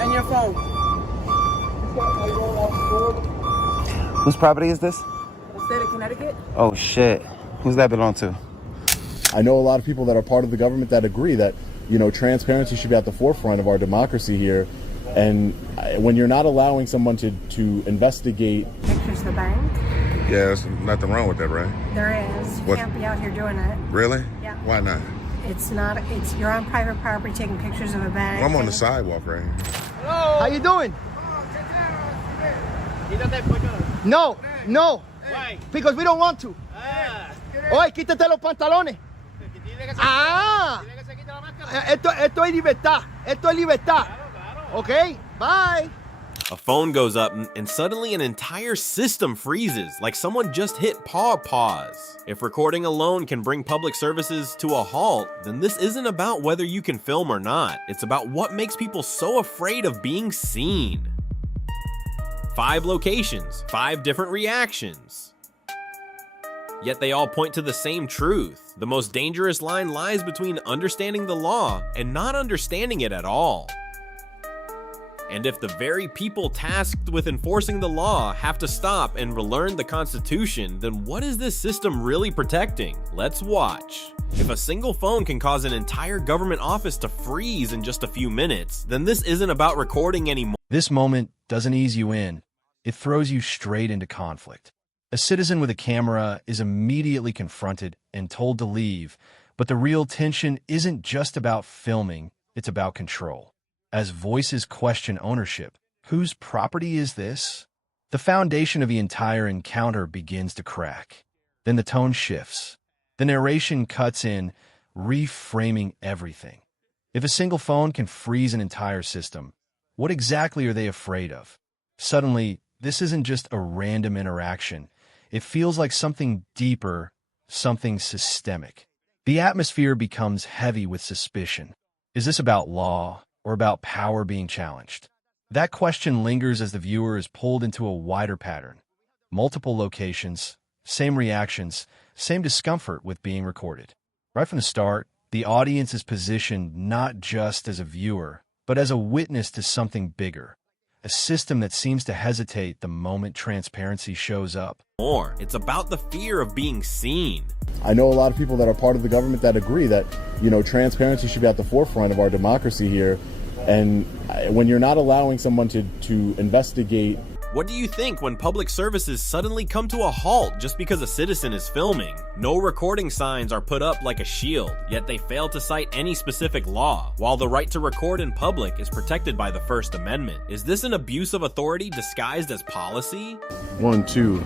And your phone. Whose property is this? The state of Connecticut? Oh shit. Who's that belong to? I know a lot of people that are part of the government that agree that, you know, transparency should be at the forefront of our democracy here. And when you're not allowing someone to investigate... Pictures of the bank? Yeah, there's nothing wrong with that, right? There is. You What? can't be out here doing it. Really? Yeah. Why not? You're on private property taking pictures of a bank. Well, I'm on the sidewalk right here. How you doing? No, no. Why? Because we don't want to. Oye, quítate los pantalones. Ah. Esto es libertad. Esto es libertad. Okay, bye. A phone goes up and suddenly an entire system freezes, like someone just hit pause. If recording alone can bring public services to a halt, then this isn't about whether you can film or not. It's about what makes people so afraid of being seen. 5 locations, 5 different reactions. Yet they all point to the same truth. The most dangerous line lies between understanding the law and not understanding it at all. And if the very people tasked with enforcing the law have to stop and relearn the Constitution, then what is this system really protecting? Let's watch. If a single phone can cause an entire government office to freeze in just a few minutes, then this isn't about recording anymore. This moment doesn't ease you in. It throws you straight into conflict. A citizen with a camera is immediately confronted and told to leave, but the real tension isn't just about filming, it's about control. As voices question ownership, whose property is this? The foundation of the entire encounter begins to crack. Then the tone shifts. The narration cuts in, reframing everything. If a single phone can freeze an entire system, what exactly are they afraid of? Suddenly, this isn't just a random interaction. It feels like something deeper, something systemic. The atmosphere becomes heavy with suspicion. Is this about law or about power being challenged? That question lingers as the viewer is pulled into a wider pattern. Multiple locations, same reactions, same discomfort with being recorded. Right from the start, the audience is positioned not just as a viewer, but as a witness to something bigger. A system that seems to hesitate the moment transparency shows up. It's about the fear of being seen. I know a lot of people that are part of the government that agree that, you know, transparency should be at the forefront of our democracy here. And when you're not allowing someone to investigate... What do you think when public services suddenly come to a halt just because a citizen is filming? No recording signs are put up like a shield, yet they fail to cite any specific law, while the right to record in public is protected by the First Amendment. Is this an abuse of authority disguised as policy? 1, 2,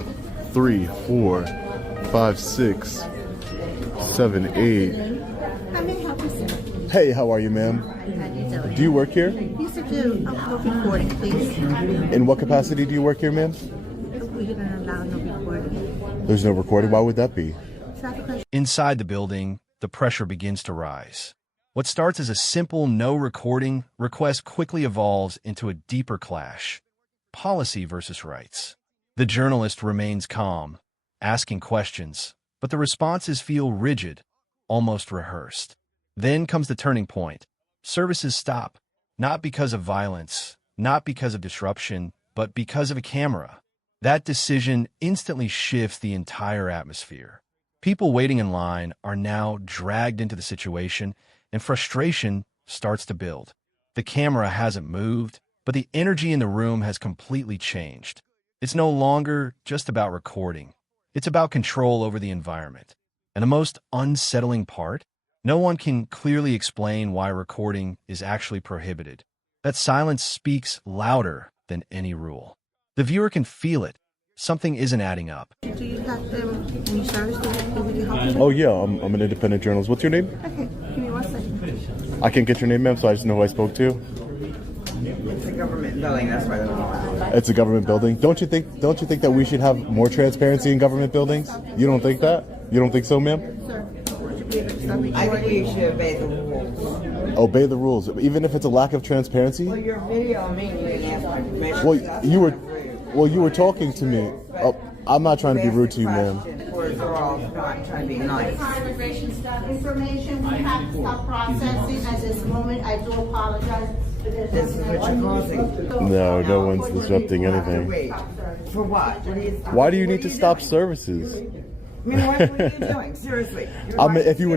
3, 4, 5, 6, 7, 8. How may I help you, sir? Hey, how are you, ma'am? How do you doing? Do you work here? Yes, I do. No recording, please. In what capacity do you work here, ma'am? We didn't allow no recording. There's no recording. Why would that be? Inside the building, the pressure begins to rise. What starts as a simple no recording request quickly evolves into a deeper clash. Policy versus rights. The journalist remains calm, asking questions, but the responses feel rigid, almost rehearsed. Then comes the turning point. Services stop, not because of violence, not because of disruption, but because of a camera. That decision instantly shifts the entire atmosphere. People waiting in line are now dragged into the situation, and frustration starts to build. The camera hasn't moved, but the energy in the room has completely changed. It's no longer just about recording. It's about control over the environment. And the most unsettling part? No one can clearly explain why recording is actually prohibited. That silence speaks louder than any rule. The viewer can feel it. Something isn't adding up. Do you have any service that we can help you? Oh, yeah, I'm an independent journalist. What's your name? Okay, give me 1 second. I can't get your name, ma'am, so I just know who I spoke to. It's a government building, that's why they don't allow it. It's a government building. Don't you think that we should have more transparency in government buildings? You don't think that? You don't think so, ma'am? Sir, would you be able to stop me? I think you should obey the rules. Obey the rules, even if it's a lack of transparency? Well, your video, I mean, you didn't ask my permission. Well, you were talking to me. Oh, I'm not trying to be rude to you, ma'am. We're all not trying to be nice. Immigration stuff information, we have to stop processing at this moment. I do apologize. This is what you're causing. No one's disrupting anything. Wait. For what? Why do you need to stop services? I mean, what are you doing? Seriously. If you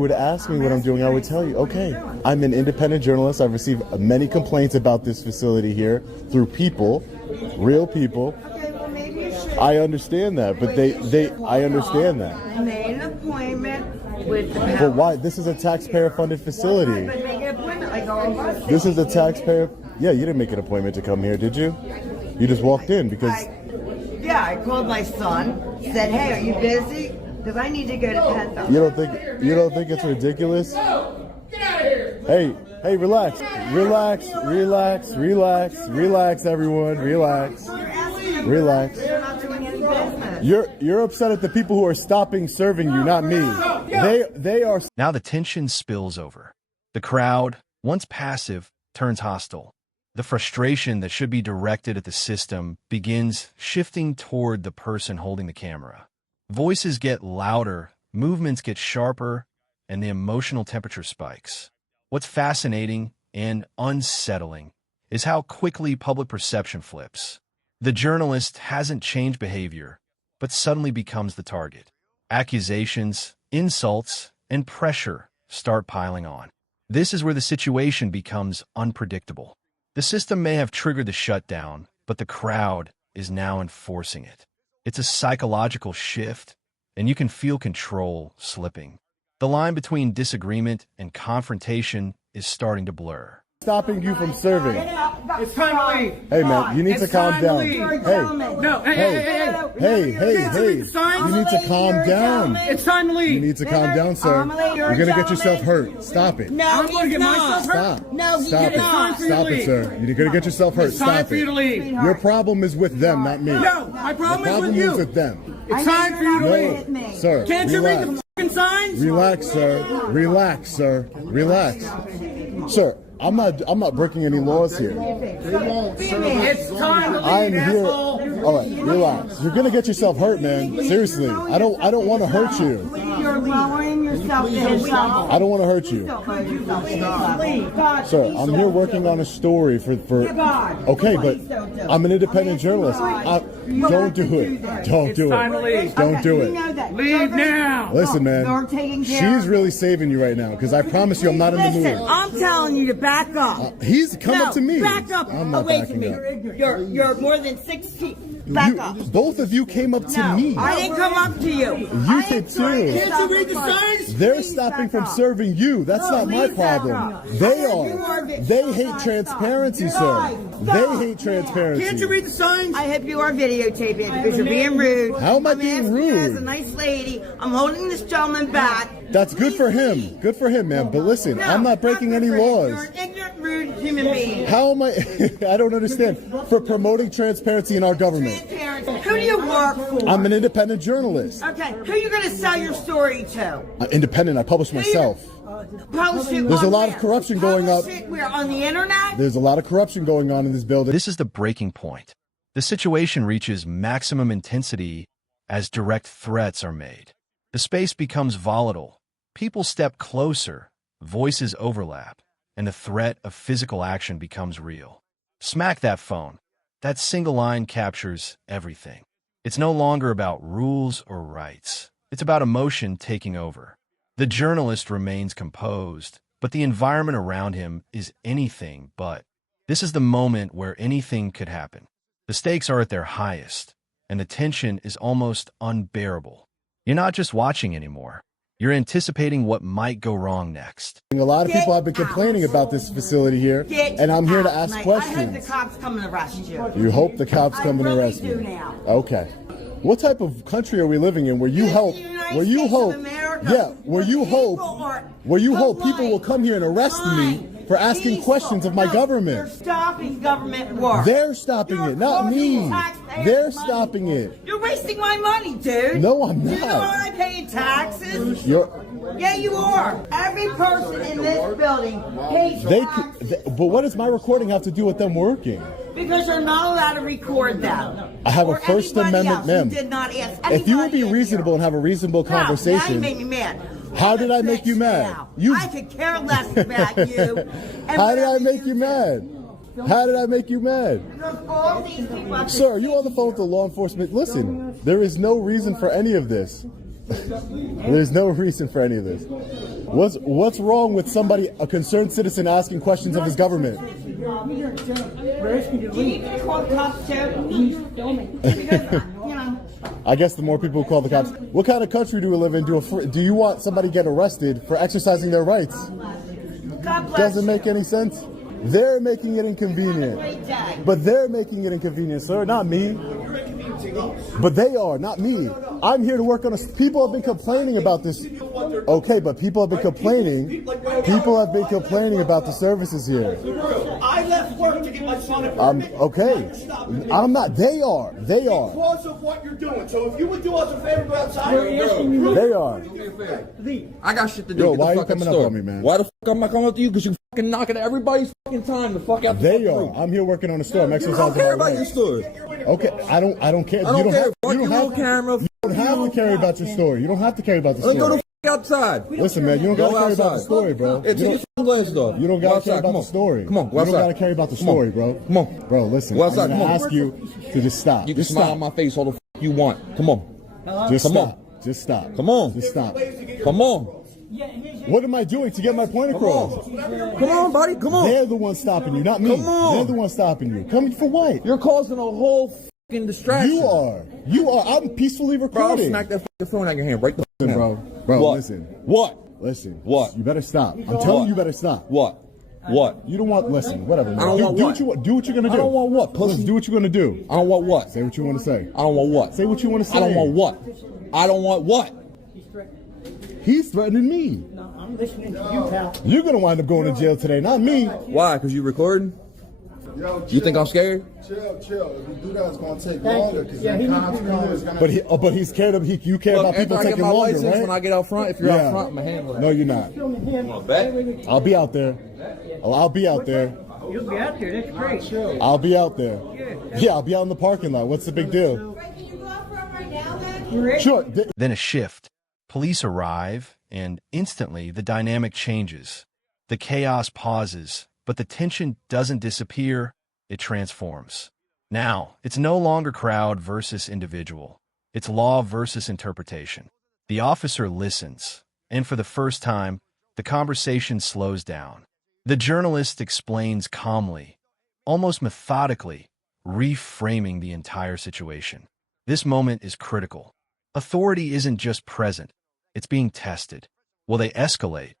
would ask me what I'm doing, I would tell you. Okay, I'm an independent journalist. I've received many complaints about this facility here through people, real people. Okay, well, maybe you should. I understand that, but I understand that. Made an appointment with the But why? This is a taxpayer-funded facility. But make an appointment like all of us. This is a taxpayer. Yeah, you didn't make an appointment to come here, did you? You just walked in because. Yeah, I called my son. Said, "Hey, are you busy? Because I need to go to Penn." You don't think it's ridiculous? Get out of here! Hey, relax, everyone, relax. They're not doing any business. You're upset at the people who are stopping serving you, not me. They are. Now the tension spills over. The crowd, once passive, turns hostile. The frustration that should be directed at the system begins shifting toward the person holding the camera. Voices get louder, movements get sharper, and the emotional temperature spikes. What's fascinating and unsettling is how quickly public perception flips. The journalist hasn't changed behavior, but suddenly becomes the target. Accusations, insults, and pressure start piling on. This is where the situation becomes unpredictable. The system may have triggered the shutdown, but the crowd is now enforcing it. It's a psychological shift, and you can feel control slipping. The line between disagreement and confrontation is starting to blur. Stopping you from serving. It's time to leave. Hey man, you need to calm down. Hey, No, hey, you need to calm down. It's time to leave. You need to calm down, sir. You're gonna get yourself hurt. Stop it. No, I'm going to get myself hurt. Stop. No, Stop it. not. Stop it, sir. You're gonna get yourself hurt. It's time Stop for you to it. leave. Your problem is with them, not me. No, my problem The is problem with you. is with them. It's time for you to leave. No, sir. Can't you read Relax. the fucking signs? Relax, sir. Relax, sir. Relax. Sir, I'm not breaking any laws here. It's time to leave, I'm here. asshole. All right, relax. You're gonna get yourself hurt, man. Seriously, I don't want to hurt you. You're lowering yourself to trouble. I don't want to hurt you, sir. I'm here working on a story for. Okay, but I'm an independent journalist. Don't do it. Don't do time to it. leave. Don't do it. Leave now. Listen, man. She's really saving you right now because I promise you, I'm not in the Listen, mood. I'm telling you to back up. He's come up to me. Back up. I'm not away from backing me. up. You're more than 6 feet. Back up. Both of you came up to No, me. I didn't come up to you. You did too. Can't you read the signs? They're stopping from serving you. That's not my problem. They are. They hate transparency, sir. They hate transparency. Can't you read the signs? I hope you are videotaping it because you're being rude. How am I being asking you as a rude? nice lady. I'm holding this gentleman back. That's good for him. Good for him, man. But listen, I'm not breaking any You're laws. an ignorant, rude human being. How am I? I don't understand. For promoting transparency in our government. Who do you work for? I'm an independent journalist. Okay, who are you going to sell your story to? Independent. I publish myself. Post it There's a on lot of where? corruption going up. Post it where? On the internet? There's a lot of corruption going on in this building. This is the breaking point. The situation reaches maximum intensity as direct threats are made. The space becomes volatile. People step closer, voices overlap, and the threat of physical action becomes real. Smack that phone. That single line captures everything. It's no longer about rules or rights. It's about emotion taking over. The journalist remains composed, but the environment around him is anything but. This is the moment where anything could happen. The stakes are at their highest, and the tension is almost unbearable. You're not just watching anymore. You're anticipating what might go wrong next. A lot of people have been complaining about this facility here, and I'm here to ask I hope questions. the cops come and arrest you. You hope the cops come and really arrest do me. now. Okay. What type of country are we living in where you hope, where you hope, where you hope people will come here and arrest me for asking questions of my You're government? stopping government work. They're stopping it, not me. They're stopping it. You're wasting my money, dude. No, I'm You know not. I'm paying taxes. You're, Yeah, you are. Every person in this building pays taxes but what does my recording have to do with them working? because you're not allowed to record them. I have a Or First anybody Amendment, else ma'am. who did not ask If you would anybody be in reasonable here. and have a reasonable No, now you conversation, make me mad. How did I make you mad? I could care less about you. How did I make you mad? How did I make you mad? Sir, you on the phone with the law enforcement? Listen, there is no reason for any of this. There's no reason for any of this. What's wrong with somebody, a concerned citizen, asking questions of his government? I guess the more people who call the cops. What kind of country do we live in? Do you want somebody to get arrested for exercising their rights? Doesn't make any sense. They're making it inconvenient. But they're making it inconvenient, sir, not me. But they are, not me. I'm here to work on people have been complaining about this. Okay, but people have been complaining. People have been complaining about the services here. I left work to get my son a permit. Okay. I'm not. They are. They are. Because of what you're doing. So if you would do us a favor, go outside. They are. I got shit to do. Yo, why are you coming up on me, man? Why the fuck am I coming up to you? Because you fucking knocking everybody's fucking time the fuck out. They are. I'm here working on the store. I'm exercising. I don't care about your store. Okay, I don't care. I don't care. You don't have to carry about your story. You don't have to carry about the story. Go the fuck outside. Listen, man, you don't gotta carry about the story, bro. Take your sunglasses off. You don't gotta carry about the story. Come on, go outside. You don't gotta carry about the story, bro. Come on, bro. Listen, I'm gonna ask you to just stop. You can smile on my face all the fuck you want. Come on. Just stop. Just stop. Come on. Just stop. Come on. What am I doing to get my point across? Come on, buddy. Come on. They're the ones stopping you, not me. Come on. They're the ones stopping you. Coming for what? You're causing a whole fucking distraction. You are. You are. I'm peacefully recording. Bro, I'll smack that fucking phone out of your hand right the fuck now. Bro, what? Listen. What? Listen. What? You better stop. I'm telling you, better stop. What? What? You don't want. Listen. Whatever. Man. I don't want what? Do what you're gonna do. I don't want what? Pussy. Do what you're gonna do. I don't want what? Say what you want to say. I don't want what? Say what you want to say. I don't want what? I don't want what? He's threatening me. No, I'm listening to you, pal. You're gonna wind up going to jail today, not me. Why? Because you recording? Yo, you think I'm scared? Chill. If you do that, it's gonna take longer. Because but he's scared of you care about people taking longer, license, right? when I get out front, if you're out front, I'm gonna handle that. No, you're not. You wanna bet? I'll be out there. I'll be out there. You'll be out there. That's great. I'll be out there. Yeah, I'll be out in the parking lot. What's the big deal? Can you go out front right now, then? Sure. Then a shift. Police arrive, and instantly the dynamic changes. The chaos pauses, but the tension doesn't disappear, it transforms. Now, it's no longer crowd versus individual. It's law versus interpretation. The officer listens, and for the first time, the conversation slows down. The journalist explains calmly, almost methodically, reframing the entire situation. This moment is critical. Authority isn't just present, it's being tested. Will they escalate,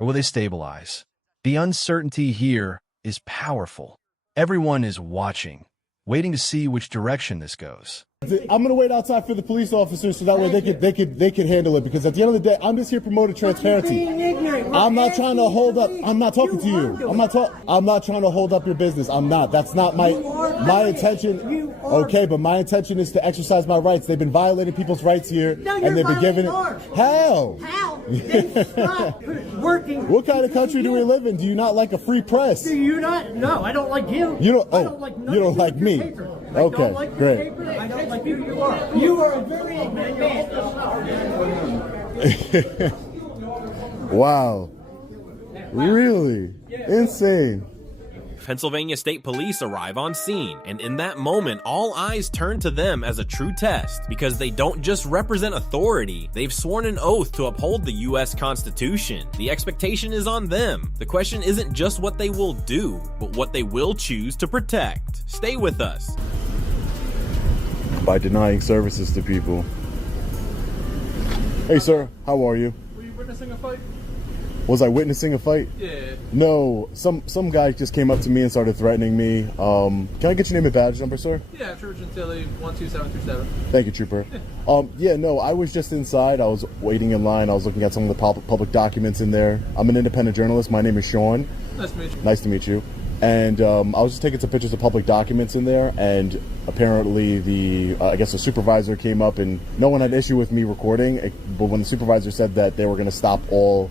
or will they stabilize? The uncertainty here is powerful. Everyone is watching, waiting to see which direction this goes. I'm gonna wait outside for the police officers so that way they could handle it, because at the end of the day, I'm just here promoting transparency. I'm not trying to hold up. I'm not talking to you. I'm not trying to hold up your business. I'm not. That's not my intention. Okay, but my intention is to exercise my rights. They've been violating people's rights here, and they've been giving it. How? Then stop working. What kind of country do we live in? Do you not like a free press? Do you not? No, I don't like you. You don't. I don't like you don't like me. Okay, like great. I don't like who you are. You are a very ignorant man. Wow. Really? Insane. Pennsylvania State Police arrive on scene, and in that moment, all eyes turn to them as a true test, because they don't just represent authority, they've sworn an oath to uphold the US Constitution. The expectation is on them. The question isn't just what they will do, but what they will choose to protect. Stay with us. By denying services to people. Hey sir, how are you? Were you witnessing a fight? Was I witnessing a fight? Yeah. No, some guy just came up to me and started threatening me. Can I get your name and badge number, sir? Yeah, Trojan Tilly, 12737. Thank you, Trooper. Yeah, no, I was just inside. I was waiting in line. I was looking at some of the public documents in there. I'm an independent journalist. My name is Sean. Nice to meet you. Nice to meet you. And I was just taking some pictures of public documents in there, and apparently I guess the supervisor came up, and no one had issue with me recording, but when the supervisor said that they were going to stop all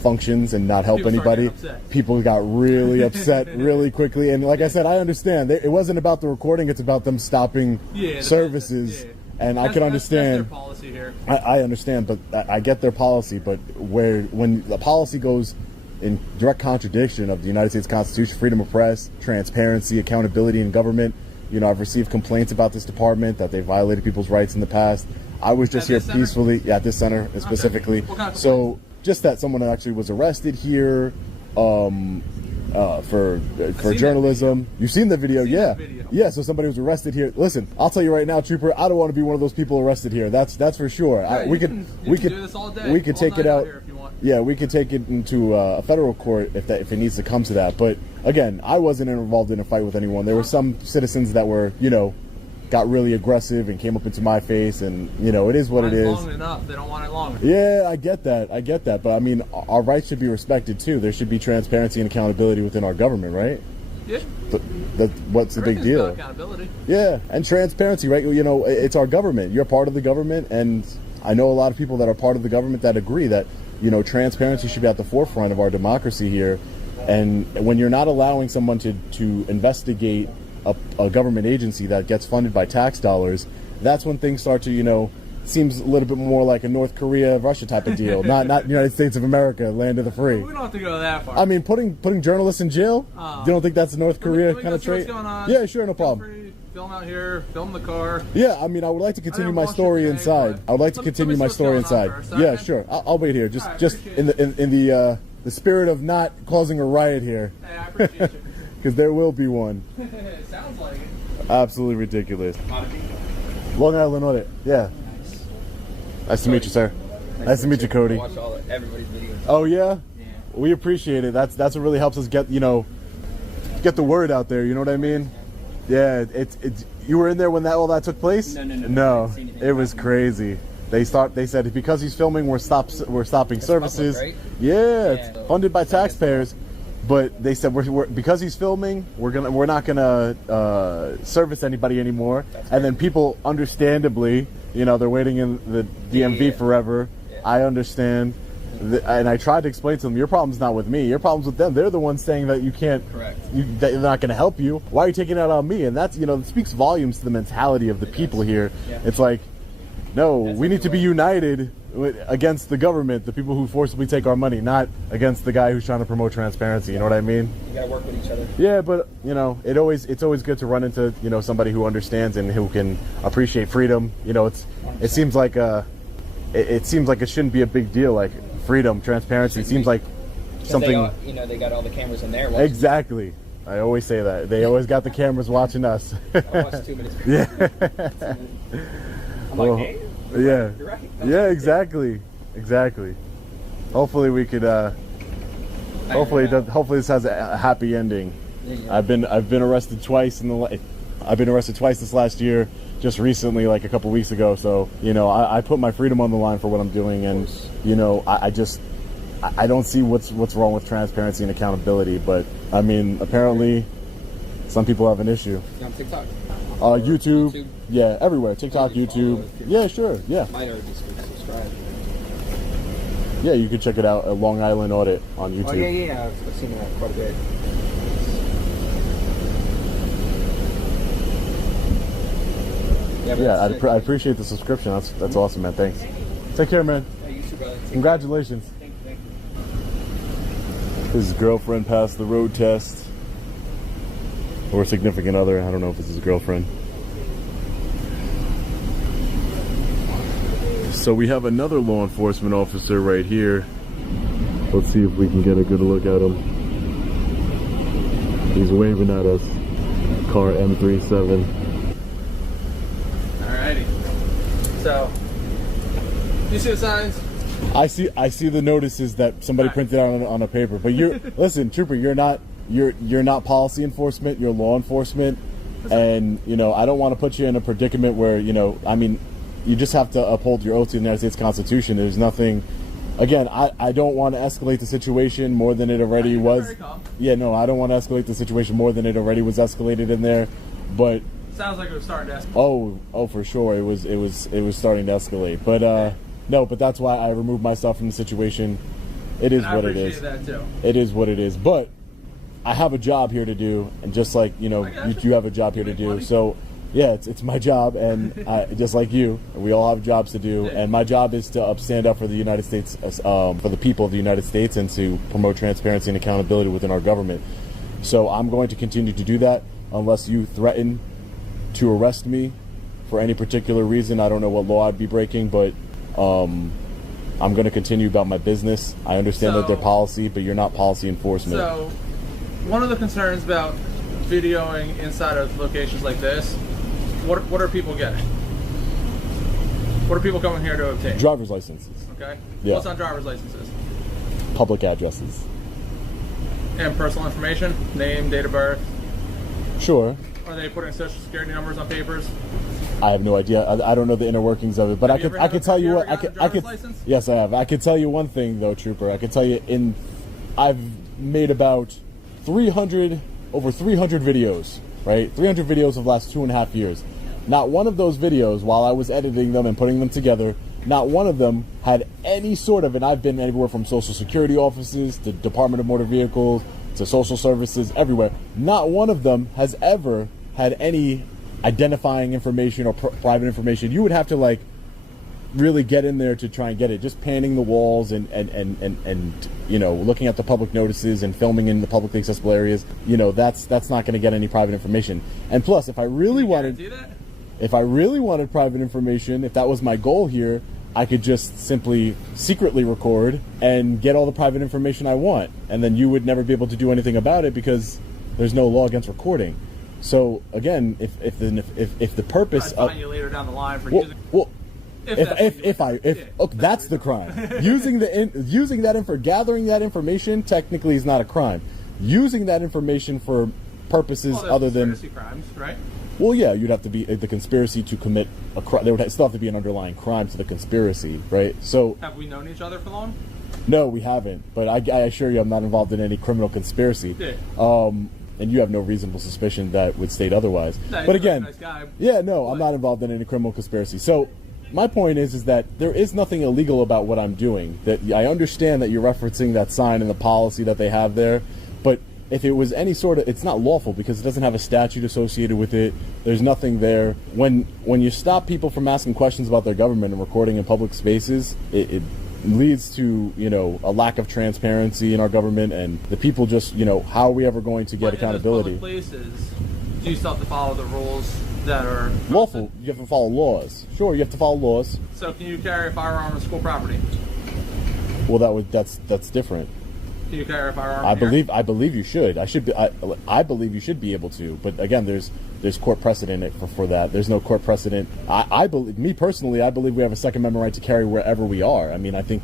functions and not help anybody, people got really upset really quickly. And like I said, I understand. It wasn't about the recording, it's about them stopping services. And I can understand. That's their policy. policy here. I understand, but I get their policy, but when the policy goes in direct contradiction of the United States Constitution, freedom of press, transparency, accountability in government, I've received complaints about this department that they violated people's rights in the past. I was just here peacefully, at this center specifically. So just that someone actually was arrested here for journalism. You've seen the video, yeah. Yeah, so somebody was arrested here. Listen, I'll tell you right now, Trooper, I don't want to be one of those people arrested here. That's for sure. We could do this all day. We could take it out. If you want. Yeah, we could take it into a federal court if it needs to come to that. But again, I wasn't involved in a fight with anyone. There were some citizens that were, got really aggressive and came up into my face, and it is what it is. Long enough. They don't want it longer. Yeah, I get that. But I mean, our rights should be respected too. There should be transparency and accountability within our government, right? Yeah. But what's the big deal? Accountability. Yeah, and transparency, right? It's our government. You're part of the government, and I know a lot of people that are part of the government that agree that transparency should be at the forefront of our democracy here. And when you're not allowing someone to investigate a government agency that gets funded by tax dollars, that's when things start to, seems a little bit more like a North Korea, Russia type of deal. not United States of America, land of the free. We don't have to go that far. I mean, putting journalists in jail, you don't think that's a North Korea kind of trait? What's going on. Yeah, sure, no problem. Free. Film out here, film the car. Yeah, I mean, I would like to continue my story inside. I would like to continue my story inside. Yeah, sure. I'll wait here. Just in the spirit of not causing a riot here. Hey, I appreciate you. Because there will be one. It sounds like it. Absolutely ridiculous. Long Island Audit. Yeah. Nice to meet you, sir. Nice to meet you, Cody. Watch everybody's videos. Oh yeah? We appreciate it. That's what really helps us get get the word out there. You know what I mean? Yeah. It's you were in there when all that took place? No. It was crazy. They said because he's filming, we're stopping services. Public, right? Yeah, it's funded by taxpayers. But they said because he's filming, we're not gonna service anybody anymore. And then people, understandably, they're waiting in the DMV forever. Yeah. I understand, and I tried to explain to them, your problem's not with me. Your problem's with them. They're the ones saying that you can't. Correct. That they're not gonna help you. Why are you taking it out on me? And that's it speaks volumes to the mentality of the people here. Yeah. It's like, no, we need to be united against the government, the people who forcibly take our money, not against the guy who's trying to promote transparency. You know what I mean? You gotta work with each other. Yeah, but it's always good to run into somebody who understands and who can appreciate freedom. It seems like it shouldn't be a big deal. Like freedom, transparency, seems like something. They got all the cameras in there. Exactly. I always say that they always got the cameras watching us. I watched 2 minutes. Yeah. I'm like, hey, yeah. you're right. Yeah, exactly. Hopefully we could. Hopefully this has a happy ending. Yeah. I've been arrested twice I've been arrested twice this last year. Just recently, like a couple weeks ago. So I put my freedom on the line for what I'm doing, and I don't see what's wrong with transparency and accountability. But I mean, apparently, some people have an issue. You're on TikTok. YouTube. Yeah, everywhere. TikTok, YouTube. Yeah, sure. Yeah. Might already subscribe. Yeah, you can check it out at Long Island Audit on YouTube. Oh yeah. I've seen that quite a bit. Yeah, I appreciate the subscription. That's awesome, man. Thanks. Take care, man. Yeah, you too, brother. Congratulations. Thank you. His girlfriend passed the road test. Or significant other. I don't know if it's his girlfriend. So we have another law enforcement officer right here. Let's see if we can get a good look at him. He's waving at us. Car M37. Alrighty. So, you see the signs? I see the notices that somebody printed out on a paper. But listen, Trooper, you're not policy enforcement. You're law enforcement, and I don't want to put you in a predicament where I mean. You just have to uphold your oath to the United States Constitution. There's nothing. Again, I don't want to escalate the situation more than it already was. Yeah, no, I don't want to escalate the situation more than it already was escalated in there. But sounds like it was starting to escalate. Oh, for sure, it was starting to escalate. But no, but that's why I removed myself from the situation. It is what it is. That too. It is what it is. But I have a job here to do, and just like you have a job here to do. So Yeah, it's my job, and just like you, we all have jobs to do, and my job is to stand up for the United States, for the people of the United States, and to promote transparency and accountability within our government. So I'm going to continue to do that unless you threaten to arrest me for any particular reason. I don't know what law I'd be breaking, but I'm going to continue about my business. I understand that they're policy, but you're not policy enforcement. So one of the concerns about videoing inside of locations like this, what are people getting? What are people coming here to obtain? Driver's licenses. Okay. Yeah. What's on driver's licenses? Public addresses. And personal information, name, date of birth. Sure. Are they putting social security numbers on papers? I have no idea. I don't know the inner workings of it, but I could tell you what I could. Yes, I have. I could tell you one thing though, Trooper. I could tell you I've made about over 300 videos, right? 300 videos of the last 2.5 years. Not one of those videos, while I was editing them and putting them together, not one of them had any sort of, and I've been anywhere from social security offices to Department of Motor Vehicles to social services, everywhere. Not one of them has ever had any identifying information or private information. You would have to like really get in there to try and get it. Just panning the walls and you know, looking at the public notices and filming in the publicly accessible areas, you know, that's not going to get any private information. And plus, if I really wanted private information, if that was my goal here, I could just simply secretly record and get all the private information I want, and then you would never be able to do anything about it because there's no law against recording. So again, if the purpose of you later down the line for that's the crime. Gathering that information technically is not a crime. Using that information for purposes other than crimes, right? Well, yeah, you'd have to be the conspiracy to commit a crime. There would still have to be an underlying crime to the conspiracy, right? So have we known each other for long? No, we haven't. But I assure you, I'm not involved in any criminal conspiracy. Yeah. And you have no reasonable suspicion that would state otherwise. No, but again, nice guy, I'm not involved in any criminal conspiracy. So my point is that there is nothing illegal about what I'm doing. That I understand that you're referencing that sign and the policy that they have there, but if it was any sort of, it's not lawful because it doesn't have a statute associated with it. There's nothing there. When you stop people from asking questions about their government and recording in public spaces, it leads to, you know, a lack of transparency in our government, and the people just, you know, how are we ever going to get accountability? In those public places, do you still have to follow the rules that are lawful? You have to follow laws. Sure, you have to follow laws. So can you carry a firearm on school property? Well, that's different. Can you carry a firearm? I believe you should. I believe you should be able to. But again, there's court precedent for that. There's no court precedent. I believe we have a Second Amendment right to carry wherever we are. I mean, I think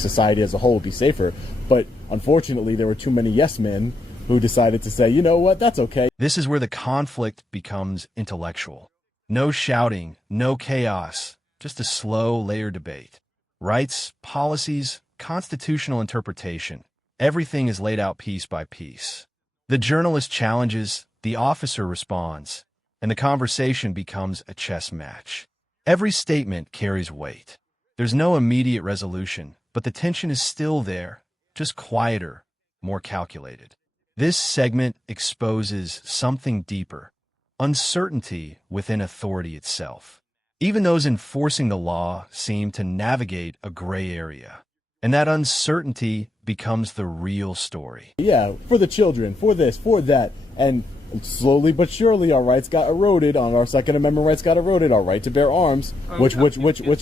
society as a whole would be safer. But unfortunately, there were too many yes men who decided to say, you know what, that's okay. This is where the conflict becomes intellectual. No shouting, no chaos, just a slow, layered debate. Rights, policies, constitutional interpretation. Everything is laid out piece by piece. The journalist challenges, the officer responds, and the conversation becomes a chess match. Every statement carries weight. There's no immediate resolution, but the tension is still there, just quieter, more calculated. This segment exposes something deeper, uncertainty within authority itself. Even those enforcing the law seem to navigate a gray area. And that uncertainty becomes the real story. Yeah, for the children, for this, for that. And slowly but surely our rights got eroded, our Second Amendment rights got eroded, our right to bear arms, which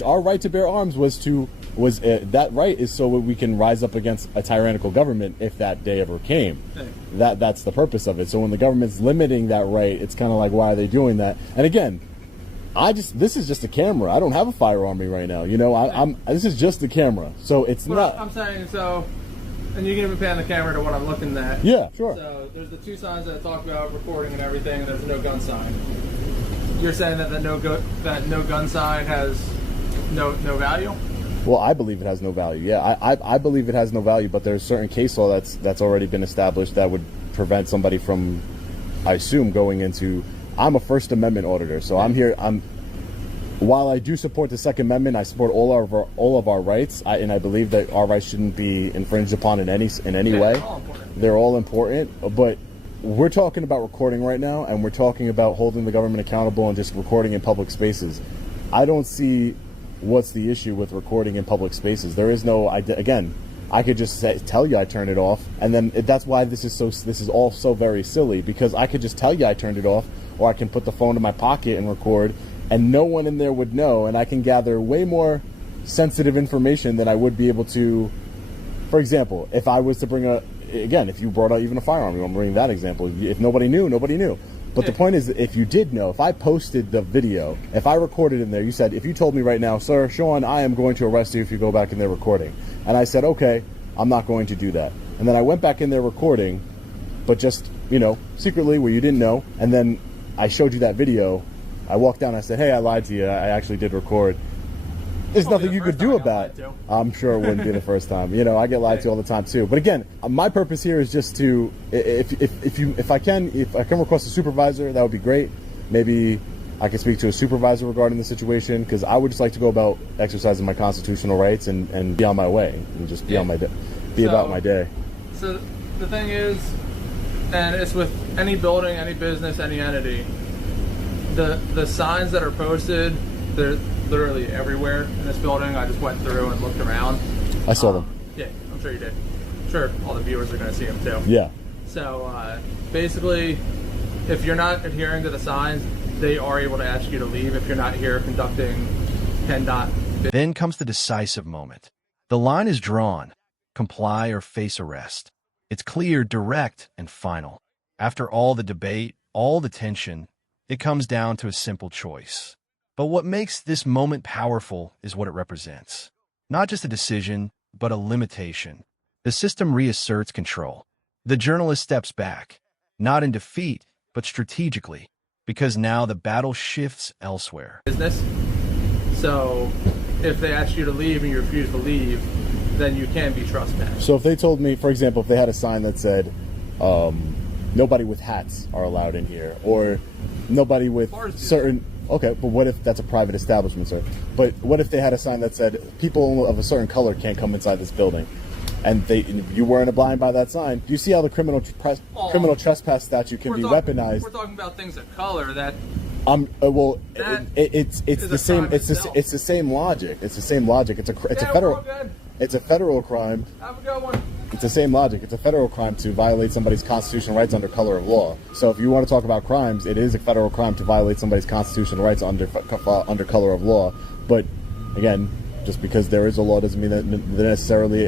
our right to bear arms that right is so we can rise up against a tyrannical government if that day ever came. That's the purpose of it. So when the government's limiting that right, it's kind of like, why are they doing that? And again, this is just a camera. I don't have a firearm on me right now. You know, this is just a camera. So it's not. I'm saying, and you can even pan the camera to what I'm looking at. Yeah, sure. So there's the two signs that talk about recording and everything, and there's a no gun sign. You're saying that no gun sign has no value? Well, I believe it has no value. Yeah, I believe it has no value, but there's certain case law that's already been established that would prevent somebody from, I assume, going into. I'm a First Amendment auditor, so I'm here. While I do support the Second Amendment, I support all of our rights, and I believe that our rights shouldn't be infringed upon in any way. They're all important, but we're talking about recording right now, and we're talking about holding the government accountable and just recording in public spaces. I don't see what's the issue with recording in public spaces. There is no, again, I could just tell you I turned it off, and then that's why this is all so very silly, because I could just tell you I turned it off, or I can put the phone in my pocket and record, and no one in there would know, and I can gather way more sensitive information than I would be able to. For example, if I was to bring if you brought out even a firearm, I'm bringing that example. If nobody knew, nobody knew. But the point is that if you did know, if I posted the video, if I recorded in there, you said, if you told me right now, sir, Sean, I am going to arrest you if you go back in there recording. And I said, okay, I'm not going to do that. And then I went back in there recording, but just, secretly where you didn't know. And then I showed you that video. I walked down, I said, hey, I lied to you. I actually did record. There's nothing you could do about it. I'm sure it wouldn't be the first time. I get lied to all the time too. But again, my purpose here is just to, if I can request a supervisor, that would be great. Maybe I can speak to a supervisor regarding the situation, because I would just like to go about exercising my constitutional rights and be on my way and just be on my day, about my day. So the thing is, and it's with any building, any business, any entity, the signs that are posted, they're literally everywhere in this building. I just went through and looked around. I saw them. Yeah, I'm sure you did. I'm sure all the viewers are going to see them too. Yeah. So basically, if you're not adhering to the signs, they are able to ask you to leave if you're not here conducting PennDOT. Then comes the decisive moment. The line is drawn. Comply or face arrest. It's clear, direct, and final. After all the debate, all the tension, it comes down to a simple choice. But what makes this moment powerful is what it represents. Not just a decision, but a limitation. The system reasserts control. The journalist steps back, not in defeat, but strategically, because now the battle shifts elsewhere. Business. So if they ask you to leave and you refuse to leave, then you can be trespassed. So if they told me, for example, if they had a sign that said, nobody with hats are allowed in here, or nobody with certain... Okay, but what if that's a private establishment, sir? But what if they had a sign that said, people of a certain color can't come inside this building, and you weren't abiding by that sign? Do you see how the criminal trespass statute can be weaponized? We're talking about things of color that... it's the same. It's the same logic. It's the same logic. It's a federal crime. Have a good one. It's the same logic. It's a federal crime to violate somebody's constitutional rights under color of law. So if you want to talk about crimes, it is a federal crime to violate somebody's constitutional rights under color of law. But again, just because there is a law doesn't mean that they necessarily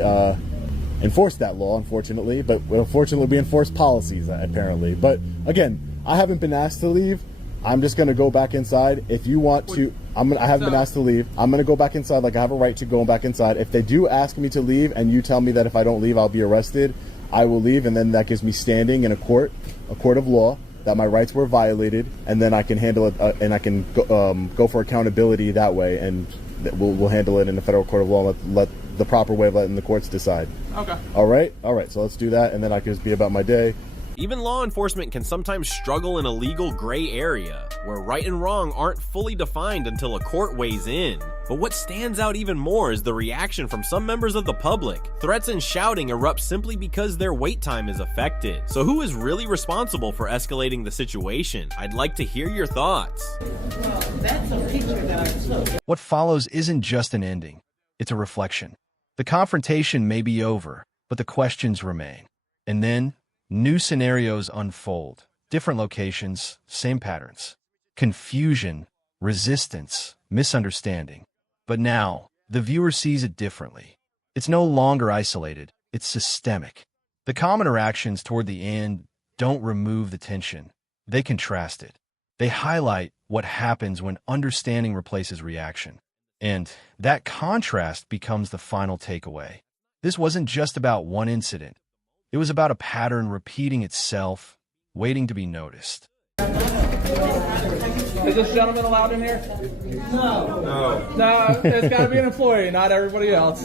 enforce that law, unfortunately. But unfortunately, we enforce policies, apparently. But again, I haven't been asked to leave. I'm just going to go back inside. If you want to, I haven't been asked to leave. I'm going to go back inside like I have a right to go back inside. If they do ask me to leave and you tell me that if I don't leave, I'll be arrested, I will leave. And then that gives me standing in a court of law, that my rights were violated. And then I can handle it and I can go for accountability that way. And we'll handle it in the federal court of law. Let the proper way of letting the courts decide. Okay. All right. So let's do that. And then I can just be about my day. Even law enforcement can sometimes struggle in a legal gray area, where right and wrong aren't fully defined until a court weighs in. But what stands out even more is the reaction from some members of the public. Threats and shouting erupt simply because their wait time is affected. So who is really responsible for escalating the situation? I'd like to hear your thoughts. That's a picture that I took. What follows isn't just an ending, it's a reflection. The confrontation may be over, but the questions remain. And then, new scenarios unfold. Different locations, same patterns. Confusion, resistance, misunderstanding. But now, the viewer sees it differently. It's no longer isolated, it's systemic. The common interactions toward the end don't remove the tension. They contrast it. They highlight what happens when understanding replaces reaction. And that contrast becomes the final takeaway. This wasn't just about one incident. It was about a pattern repeating itself, waiting to be noticed. Is this gentleman allowed in here? No. No, it's got to be an employee, not everybody else.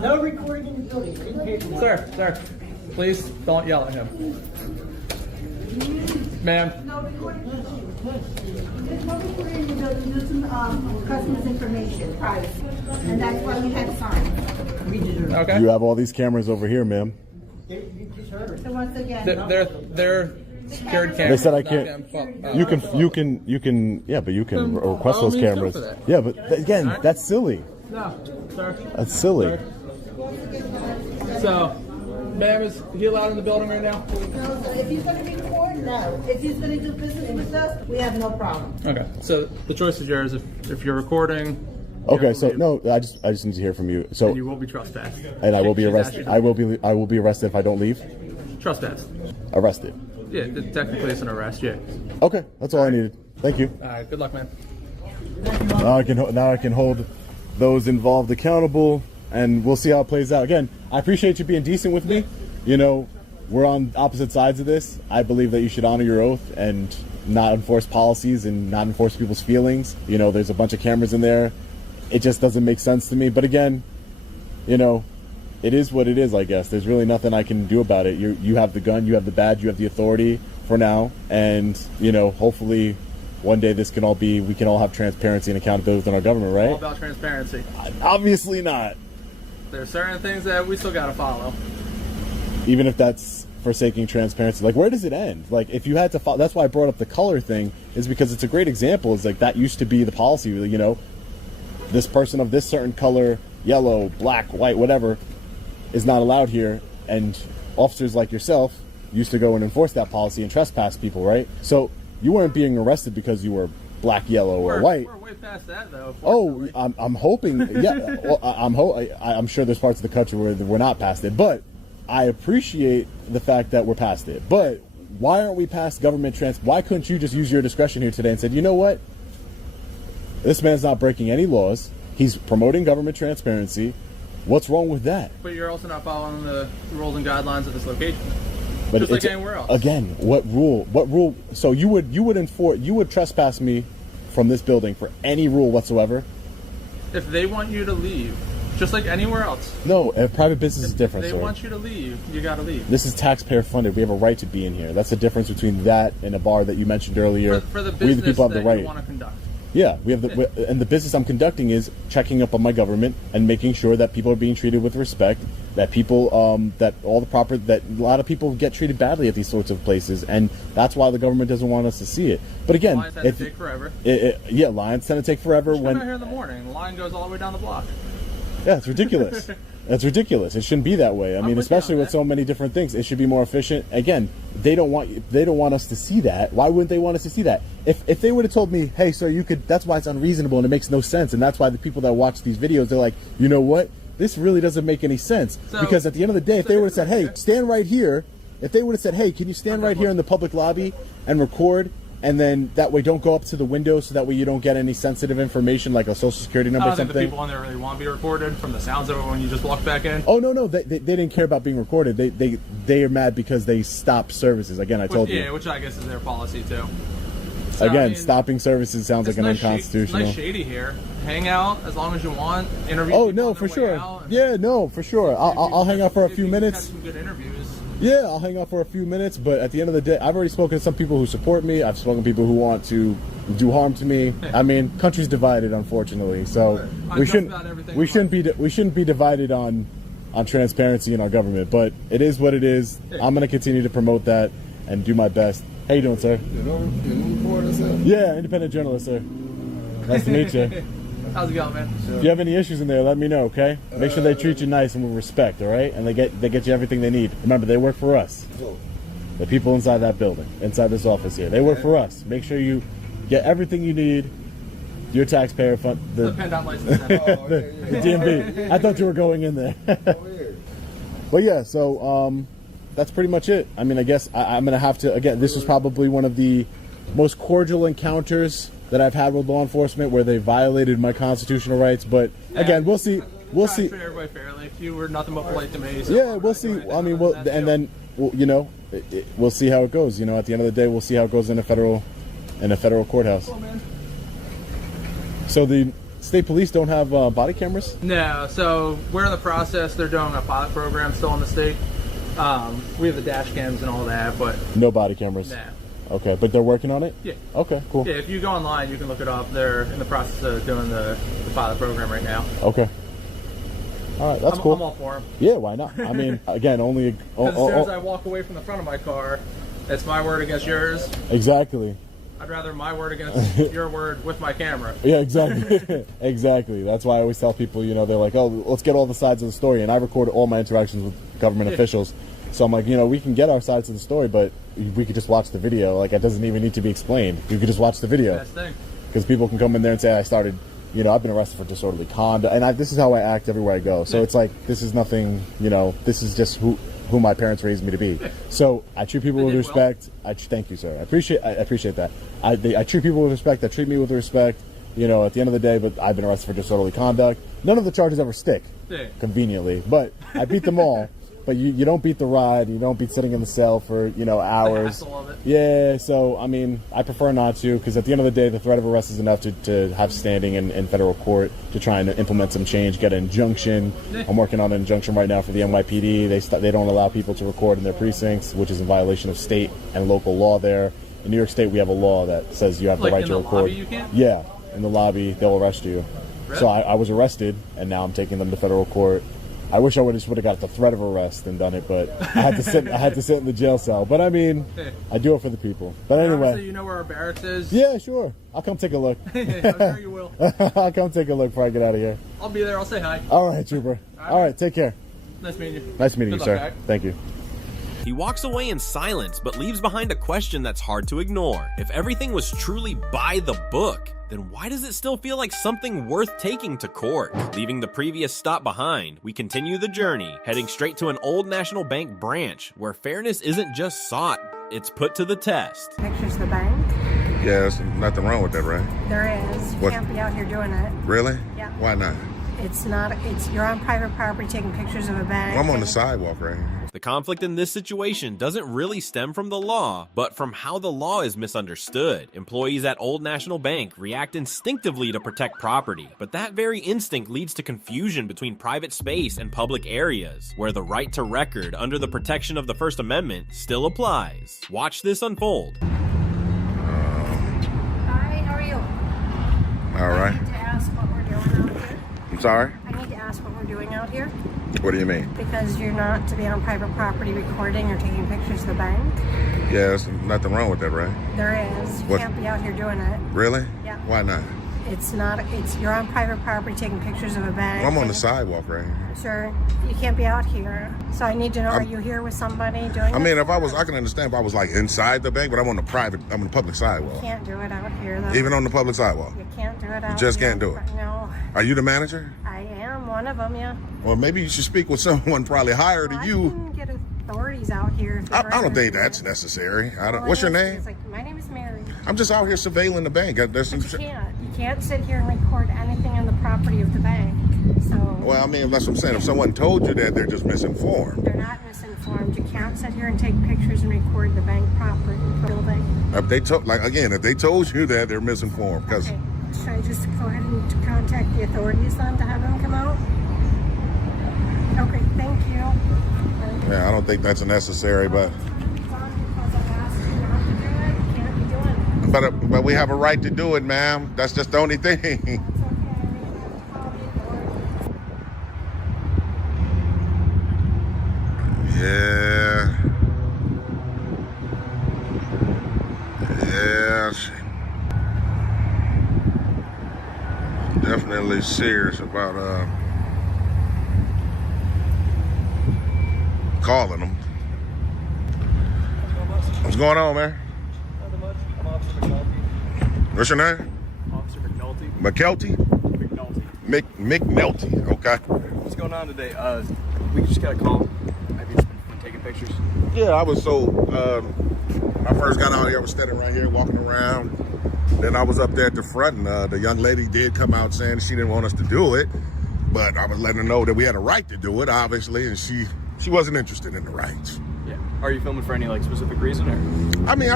No recording in the building. Sir, please don't yell at him. Ma'am. No recording. There's no recording in the building. There's some customers' information, privacy. And that's why we had signs. Okay. You have all these cameras over here, ma'am. So once again, They're secured cameras. They said I not can't. getting fucked. You can. Yeah, but you can request those me stuff cameras. for that. Yeah, but again, Alright. that's silly. No, sir. That's silly. So, ma'am, is he allowed in the building right now? no, so if he's gonna record, no. If he's gonna do business with us, we have no problem. Okay. So the choice is yours. If you're recording. Okay, so no, I just need to hear from you. So And you will be trespassed. and I will be She's arrested. actually- I will be arrested if I don't leave. Trespassed. Arrested. Yeah, technically it's an arrest. Yeah. Okay, that's all I needed. Thank you. All right. Good luck, man. Now I can hold those involved accountable, and we'll see how it plays out. Again, I appreciate you being decent with me. You know, we're on opposite sides of this. I believe that you should honor your oath and not enforce policies and not enforce people's feelings. You know, there's a bunch of cameras in there. It just doesn't make sense to me. But again, you know, it is what it is, I guess. There's really nothing I can do about it. You have the gun, you have the badge, you have the authority for now. And, you know, hopefully one day we can all have transparency and accountability within our government, right? All about transparency. Obviously not. There's certain things that we still got to follow. Even if that's forsaking transparency. Like, where does it end? Like, if you had to follow, that's why I brought up the color thing, is because it's a great example. It's like that used to be the policy, you know, this person of this certain color, yellow, black, white, whatever, is not allowed here. And officers like yourself used to go and enforce that policy and trespass people, right? So you weren't being arrested because you were black, yellow, or white. We're way past that, though. Oh, I'm hoping. Yeah, well, I'm sure there's parts of the country where we're not past it, but I appreciate the fact that we're past it. But why aren't we past government Why couldn't you just use your discretion here today and said, you know what? This man's not breaking any laws. He's promoting government transparency. What's wrong with that? But you're also not following the rules and guidelines of this location. But just like anywhere else. Again, what rule? What rule? So you would trespass me from this building for any rule whatsoever? If they want you to leave, just like anywhere else. No, private business is different, If sir. they want you to leave, you got to leave. This is taxpayer funded. We have a right to be in here. That's the difference between that and a bar that you mentioned earlier. For the we business the people have the that right. you want to conduct. Yeah, we have and the business I'm conducting is checking up on my government and making sure that people are being treated with respect. That people, that a lot of people get treated badly at these sorts of places, and that's why the government doesn't want us to see it. But again, Lines tend to take forever. Yeah, lines tend to take forever. Just When come out here in the morning, the line goes all the way down the block. yeah, it's ridiculous. That's ridiculous. It shouldn't be that way. I mean, especially with so many different things, it should be more efficient. Again, they don't want us to see that. Why wouldn't they want us to see that? If they would have told me, hey, sir, you could. That's why it's unreasonable and it makes no sense. And that's why the people that watch these videos, they're like, you know what? This really doesn't make any sense. Because at the end of the day, if they would have said, hey, stand right here. If they would have said, hey, can you stand right here in the public lobby and record? And then that way, don't go up to the window, so that way you don't get any sensitive information like a social security number I or don't think something. the people in there really want to be recorded from the sounds of it when you just walk back in. Oh no, they didn't care about being recorded. They are mad because they stopped services. Again, I told you. Yeah, which I guess is their policy too. So, Again, I mean, stopping services sounds like an unconstitutional. It's nice shady here. Hang out as long as you want. Interview. Oh no, for sure. Yeah, no, for sure. I'll hang out for a few minutes. Some good interviews. Yeah, I'll hang out for a few minutes. But at the end of the day, I've already spoken to some people who support me. I've spoken to people who want to do harm to me. I mean, country's divided, unfortunately. So we shouldn't be divided on transparency in our government. But it is what it is. I'm going to continue to promote that and do my best. How you doing, sir? Yeah, independent journalist, sir. Nice to meet you. How's it going, man? If you have any issues in there, let me know, okay? Make sure they treat you nice and with respect, all right? And they get you everything they need. Remember, they work for us. The people inside that building, inside this office here, they work for us. Make sure you get everything you need. Your taxpayer fund. The PennDOT license. the DMV. I thought you were going in there. But yeah, so that's pretty much it. I mean, I guess I'm gonna have to. Again, this was probably one of the most cordial encounters that I've had with law enforcement where they violated my constitutional rights. But again, we'll see. We'll see. Treat everybody fairly. You were nothing but polite to me. So Yeah, we'll see. I mean, you know, we'll see how it goes. You know, at the end of the day, we'll see how it goes in a federal courthouse. Cool, man. So the state police don't have body cameras? No. So we're in the process. They're doing a pilot program still in the state. We have the dash cams and all that, but No body cameras. nah. Okay, but they're working on it? Yeah. Okay, cool. Yeah, if you go online, you can look it up. They're in the process of doing the pilot program right now. Okay. All right, that's cool. I'm all for him. Yeah, why not? I mean, again, only... As soon as I walk away from the front of my car, it's my word against yours. Exactly. I'd rather my word against your word with my camera. Yeah, exactly. Exactly. That's why I always tell people, you know, they're like, oh, let's get all the sides of the story. And I record all my interactions with government officials. So I'm like, you know, we can get our sides of the story, but we could just watch the video. Like, it doesn't even need to be explained. You could just watch the video. Best thing. Because people can come in there and say, I started, you know, I've been arrested for disorderly conduct. And this is how I act everywhere I go. So it's like, this is nothing, you know, this is just who my parents raised me to be. So I treat people with respect. Thank you, sir. I appreciate that. I treat people with respect. They treat me with respect. You know, at the end of the day, but I've been arrested for disorderly conduct. None of the charges ever stick, conveniently. But I beat them all. But you don't beat the ride. You don't beat sitting in the cell for, you know, hours. The hassle of it. Yeah, so, I mean, I prefer not to, because at the end of the day, the threat of arrest is enough to have standing in federal court to try and implement some change, get an injunction. I'm working on an injunction right now for the NYPD. They don't allow people to record in their precincts, which is in violation of state and local law there. In New York State, we have a law that says you have the right to record. Lobby you can't? Yeah, in the lobby, they'll arrest you. Really? So I was arrested, and now I'm taking them to federal court. I wish I would have got the threat of arrest and done it, but I had to sit in the jail cell. But I mean, I do it for the people. But anyway, obviously you know where our barracks is. Yeah, sure. I'll come take a look. I'm sure you will. I'll come take a look before I get out of here. I'll be there. I'll say hi. All right, trooper. All right, take care. Nice meeting you. Nice meeting you, Good sir. luck, Jack. Thank you. He walks away in silence, but leaves behind a question that's hard to ignore. If everything was truly by the book, then why does it still feel like something worth taking to court? Leaving the previous stop behind, we continue the journey, heading straight to an Old National Bank branch, where fairness isn't just sought, it's put to the test. Pictures of the bank. Yeah, there's nothing wrong with that, right? There is. You What? can't be out here doing it. Really? Yeah. Why not? You're on private property taking pictures of a bank. Well, I'm on the sidewalk right here. The conflict in this situation doesn't really stem from the law, but from how the law is misunderstood. Employees at Old National Bank react instinctively to protect property, but that very instinct leads to confusion between private space and public areas, where the right to record under the protection of the First Amendment still applies. Watch this unfold. Hi, how are you? All I right. need to ask what we're doing out here. I'm sorry? I need to ask what we're doing out here. What do you mean? Because you're not to be on private property recording or taking pictures of the bank. Yeah, there's nothing wrong with that, right? There is. You What? can't be out here doing it. Really? Yeah. Why not? You're on private property taking pictures of a bank. Well, I'm on the sidewalk right here. Sure. You can't be out here. So I need to know, are you here with somebody doing I mean, this? I can understand if I was like inside the bank, but I'm on the public You sidewalk. can't do it out here, though. Even on the public sidewalk. You can't do it out just here. can't do it. No. Are you the manager? I am one of them, yeah. Well, maybe you should speak with someone probably higher than you. I can get authorities out here. If I they're don't think interested. that's necessary. Well, What's your it is. name? It's like, my name is Mary. I'm just out here surveilling the bank. But you can't. You can't sit here and record anything on the property of the bank. So. Well, I mean, that's what I'm saying. If someone told you that, they're just misinformed. They're not misinformed. You can't sit here and take pictures and record the bank property building. If they told you that, they're misinformed. Because Okay. Should I just go ahead and contact the authorities then to have them come out? Okay, thank you. yeah, I don't think that's necessary, but we have a right to do it, ma'am. That's just the only thing. Yeah. Yeah. She's definitely serious about calling them. What's going on, man? Nothing much. I'm Officer McNulty. What's your name? Officer McNulty. McKelty? McNulty. McNulty. Okay. What's going on today? We just got a call. Have you just been taking pictures? Yeah, I was I first got out here, I was standing right here walking around. Then I was up there at the front, and the young lady did come out saying she didn't want us to do it, but I was letting her know that we had a right to do it, obviously, and she wasn't interested in the rights. Yeah. Are you filming for any specific reason, or? I mean,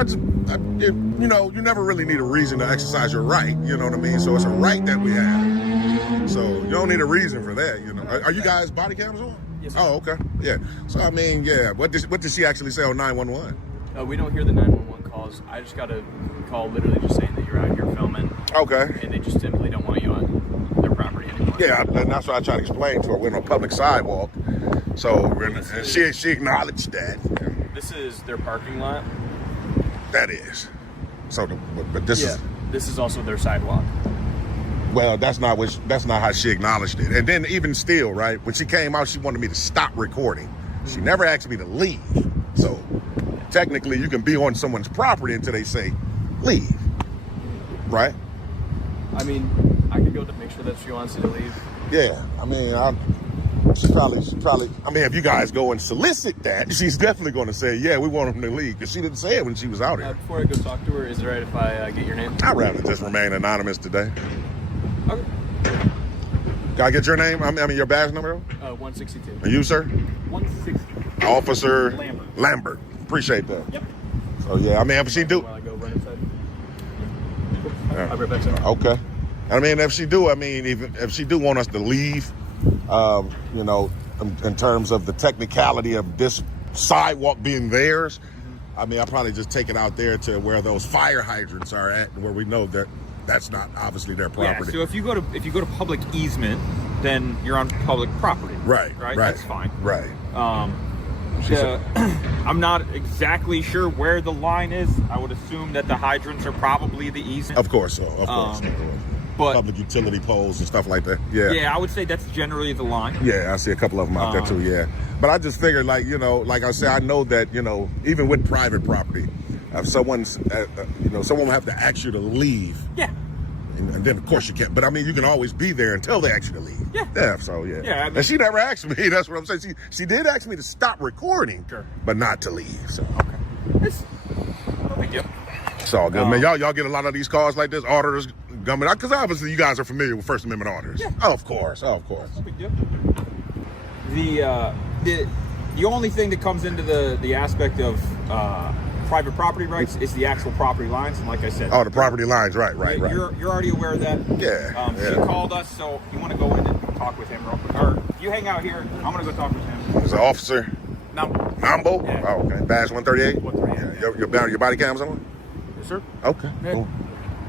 you never really need a reason to exercise your right. You know what I mean? So it's a right that we have. So you don't need a reason for that. You know? Are you guys body cams on? Yes, sir. Oh, okay. Yeah. So I mean, yeah. What did she actually say on 911? We don't hear the 911 calls. I just got a call literally just saying that you're out here filming. Okay. And they just simply don't want you on their property anymore. Yeah, and that's what I try to explain to her. We're on a public sidewalk, so and she acknowledged that. This is their parking lot. That is. So, but this is. This is also their sidewalk. Well, that's not how she acknowledged it. And then even still, right, when she came out, she wanted me to stop recording. She never asked me to leave. So technically, you can be on someone's property until they say leave, right? I mean, I could go to make sure that she wants you to leave. Yeah, I mean, she probably. I mean, if you guys go and solicit that, she's definitely going to say, yeah, we want him to leave, because she didn't say it when she was out here. Before I go talk to her, is it right if I get your name? I'd rather just remain anonymous today. Okay. Can I get your name? I mean, your badge number? 162. And you, sir? 160. Officer Lambert. Appreciate that. Yep. So yeah, I mean, if she do. While I go run inside. I'll be right back, sir. Okay. I mean, if she do, I mean, even if she do want us to leave, you know, in terms of the technicality of this sidewalk being theirs, I mean, I'll probably just take it out there to where those fire hydrants are at, where we know that that's not obviously their property. Yeah, so if you go to public easement, then you're on public property. Right. That's fine. Right. I'm not exactly sure where the line is. I would assume that the hydrants are probably the easement. Of course, of course. But public utility poles and stuff like that. Yeah. Yeah, I would say that's generally the line. Yeah, I see a couple of them out there too. Yeah, but I just figured, like, you know, like I said, I know that, you know, even with private property, if someone's, you know, someone will have to ask you to leave. Yeah. And then of course you can't. But I mean, you can always be there until they ask you to leave. Yeah. Yeah. So yeah. Yeah. I mean, and she never asked me. That's what I'm saying. She did ask me to stop recording, but not to leave. So okay. It's no big deal. It's all good, man. Y'all get a lot of these calls like this, auditors coming out, because obviously you guys are familiar with First Amendment auditors. Yeah. Oh, of course. No big deal. The only thing that comes into the aspect of private property rights is the actual property lines, and like I said, the property lines, right. You're already aware of that. Yeah. She called us, so you want to go in and talk with him real quick, or if you hang out here, I'm gonna go talk with him. Is it Officer Nambo? Yeah. Oh, okay. Badge 138. 138. Yeah. Your body cam's on? Yes, sir. Okay. Yeah. Cool.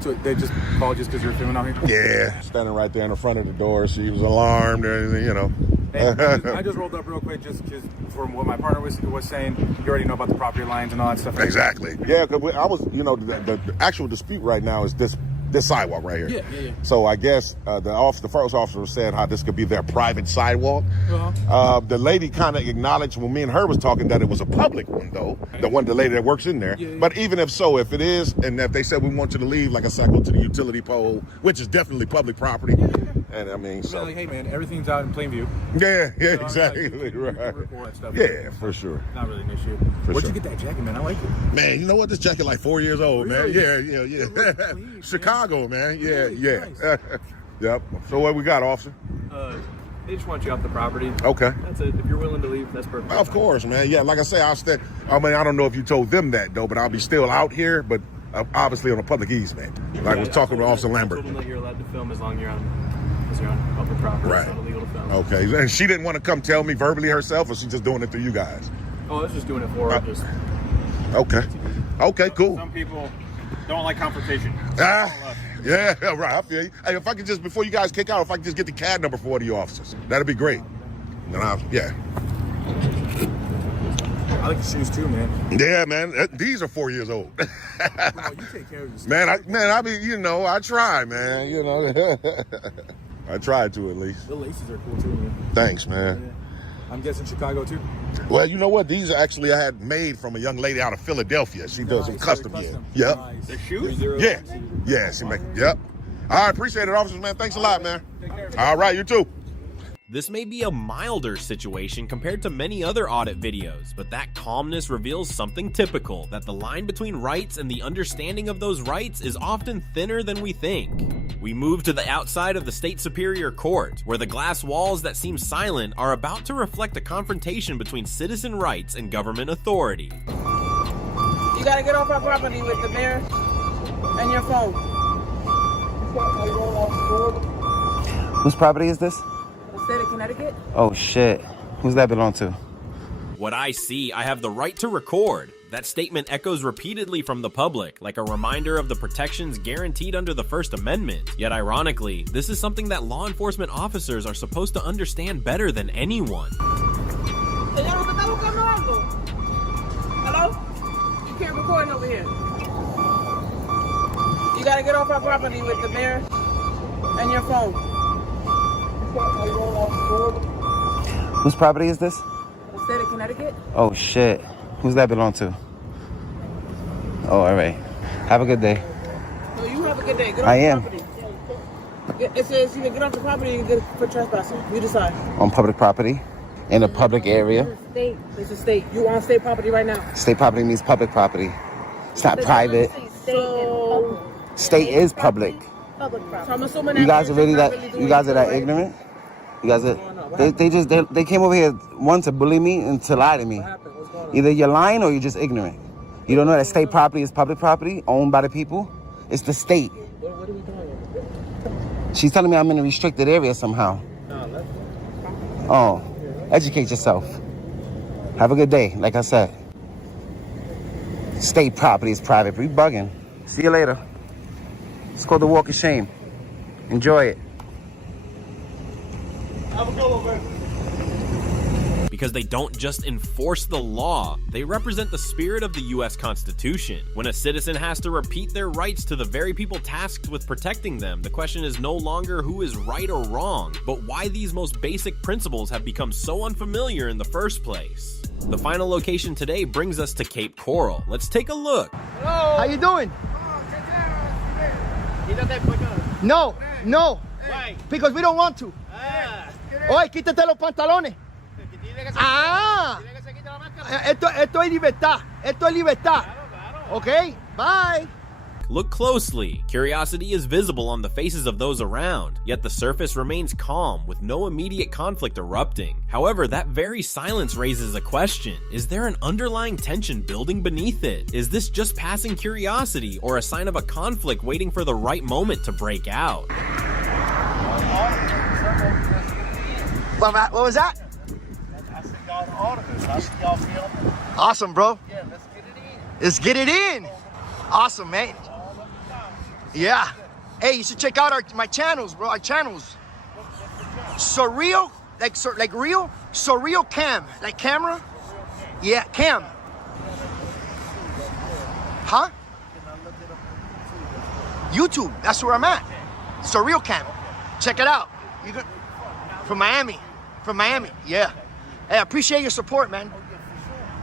So they just called just because you're filming out here? Yeah. Standing right there in the front of the door. She was alarmed and everything, you know. I just rolled up real quick just from what my partner was saying. You already know about the property lines and all that stuff. Exactly. Yeah, because I was, you know, the actual dispute right now is this sidewalk right here. Yeah. So I guess the first officer said how this could be their private sidewalk. The lady kind of acknowledged when me and her was talking that it was a public one, though. The lady that works in there. Yeah. But even if so, if it is, and if they said we want you to leave, like I said, go to the utility pole, which is definitely public property. Yeah. And I mean, so like, hey man, everything's out in plain view. Yeah, so exactly. Like, you can record that stuff. Yeah, for sure. Not really an issue. Where'd you get that jacket, man? I like it. Man, you know what? This jacket like 4 years old, man. Yeah. Clean, Chicago, man. Yeah. Nice. Yep. So what we got, officer? They just want you off the property. Okay. That's it. If you're willing to leave, that's perfect. Of course, man. Yeah, like I say, I don't know if you told them that, though, but I'll be still out here, but obviously on a public easement. Like I was talking to Officer Lambert. I told them that you're allowed to film as long as you're on public property. Right. It's not illegal to film. Okay. And she didn't want to come tell me verbally herself, or she's just doing it through you guys? Oh, I was just doing it for her. Okay. Okay, cool. Some people don't like confrontation. Yeah, right. I feel you. Hey, if I could just, before you guys kick out, if I could just get the CAD number for one of you officers, that'd be great. Yeah. I like the shoes too, man. Yeah, man. These are 4 years old. Bro, you take care of yourself. Man, I mean, you know, I try, man. You know, I try to at least. The laces are cool too, man. Thanks, man. Yeah. I'm guessing Chicago too. Well, you know what? These actually I had made from a young lady out of Philadelphia. She does some custom. Yep. Nice. The shoes? Yeah. She make. Yep. All right, appreciate it, officers, man. Thanks a lot, man. All right, you too. This may be a milder situation compared to many other audit videos, but that calmness reveals something typical, that the line between rights and the understanding of those rights is often thinner than we think. We move to the outside of the State Superior Court, where the glass walls that seem silent are about to reflect a confrontation between citizen rights and government authority. You gotta get off our property with the mayor and your phone. Whose property is this? The state of Connecticut? Oh shit. Who's that belong to? what I see, I have the right to record. That statement echoes repeatedly from the public, like a reminder of the protections guaranteed under the First Amendment. Yet ironically, this is something that law enforcement officers are supposed to understand better than anyone. Hello? You can't record over here. You gotta get off our property with the mayor and your phone. Whose property is this? The state of Connecticut? Oh shit. Who's that belong to? Oh, all right. Have a good day. No, you have a good day. Get off I the am. property. It says you can get off the property and get for trespassing. You decide. On public property? In a public area? State. It's a state. You on state property right now. State property means public property. It's not private. So, State is public. public property. So I'm assuming You guys are really that that. You guys are that ignorant. You guys are. They came over here one to bully me and to lie to me. Either you're lying or you're just ignorant. You don't know that state property is public property owned by the people. It's the state. What are we doing? She's telling me I'm in a restricted area somehow. Oh, educate yourself. Have a good day. Like I said, state property is private. We bugging. See you later. It's called the Walk of Shame. Enjoy it. Have a good one, man. Because they don't just enforce the law, they represent the spirit of the US Constitution. When a citizen has to repeat their rights to the very people tasked with protecting them, the question is no longer who is right or wrong, but why these most basic principles have become so unfamiliar in the first place. The final location today brings us to Cape Coral. Let's take a look. Hello. How you doing? No, no. Why? Because we don't want to. Oye, quítate los pantalones. Ah, esto es libertad. Esto es libertad. Okay, bye. Look closely. Curiosity is visible on the faces of those around, yet the surface remains calm with no immediate conflict erupting. However, that very silence raises a question. Is there an underlying tension building beneath it? Is this just passing curiosity or a sign of a conflict waiting for the right moment to break out? What was that? Awesome, bro. Yeah, let's get it in. Let's get it in. Awesome, man. Yeah. Hey, you should check out my channels, bro. Our channels. Surreal, like real. Surreal cam, like camera. Yeah, cam. Huh? YouTube. That's where I'm at. Surreal cam. Check it out. You can, from Miami. From Miami. Yeah. Hey, I appreciate your support, man.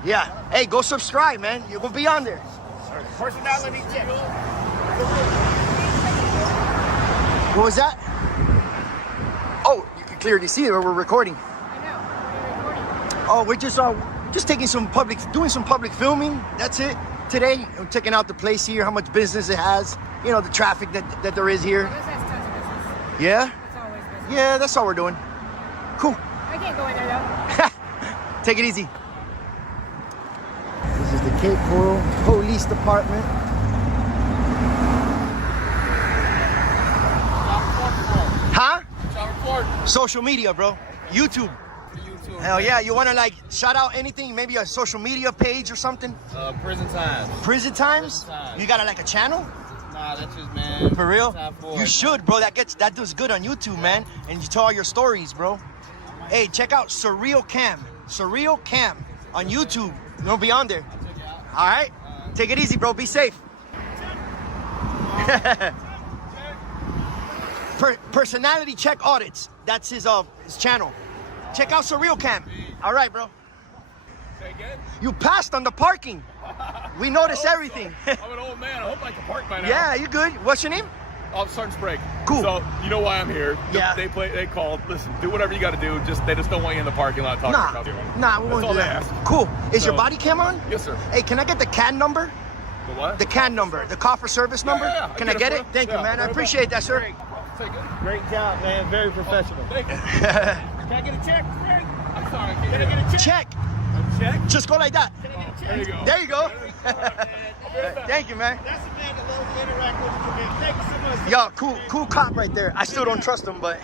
Yeah. Hey, go subscribe, man. You're gonna be on there. Personality check. What was that? Oh, you can clearly see it. We're recording. I know. We're recording. Oh, we're just taking some doing some public filming. That's it. Today, I'm checking out the place here, how much business it has. You know, the traffic that there is here. This has tons of business. Yeah? It's always business. Yeah, that's all we're doing. Cool. I can't go in there though. Take it easy. This is the Cape Coral Police Department. Huh? Social media, bro. YouTube. Hell yeah. You want to like shout out anything? Maybe a social media page or something? Prison Times. Prison Times? You got like a channel? Nah, that's just, man. For real? Top You should, bro. That does good on YouTube, man. And you tell all your stories, bro. Hey, check out Surreal Cam. Surreal Cam on YouTube. You're gonna be on there. All right? Take it easy, bro. Be safe. Personality check audits. That's his channel. Check out Surreal Cam. All right, bro. Say again? You passed on the parking. We noticed everything. I'm an old man. I hope I can park by now. Yeah, you good. What's your name? Sergeant Sprague. Cool. So you know why I'm here. Yeah. They called. Listen, do whatever you got to do. They just don't want you in the parking lot talking about you. Nah, we That's won't all do they that. ask. Cool. Is So- your body cam on? Yes, sir. Hey, can I get the CAN number? The what? The CAN number, the call for service number. Yeah, Can I get it? Thank you, man. I appreciate that, sir. Great job, man. Very professional. Thank you. Can I get a check, Frank? I'm sorry. Can I get a check? Check. A check? Just go like that. Can I get a check? There you go. There you go. Thank you, man. That's the man that loves to interact with the community. Thank you so much. Yo, cool cop right there. I still don't trust him, but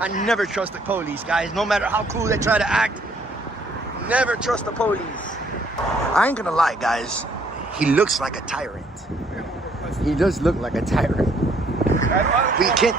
I never trust the police, guys. No matter how cool they try to act, Never trust the police. I ain't gonna lie, guys. He looks like a tyrant. He does look like a tyrant. We can't.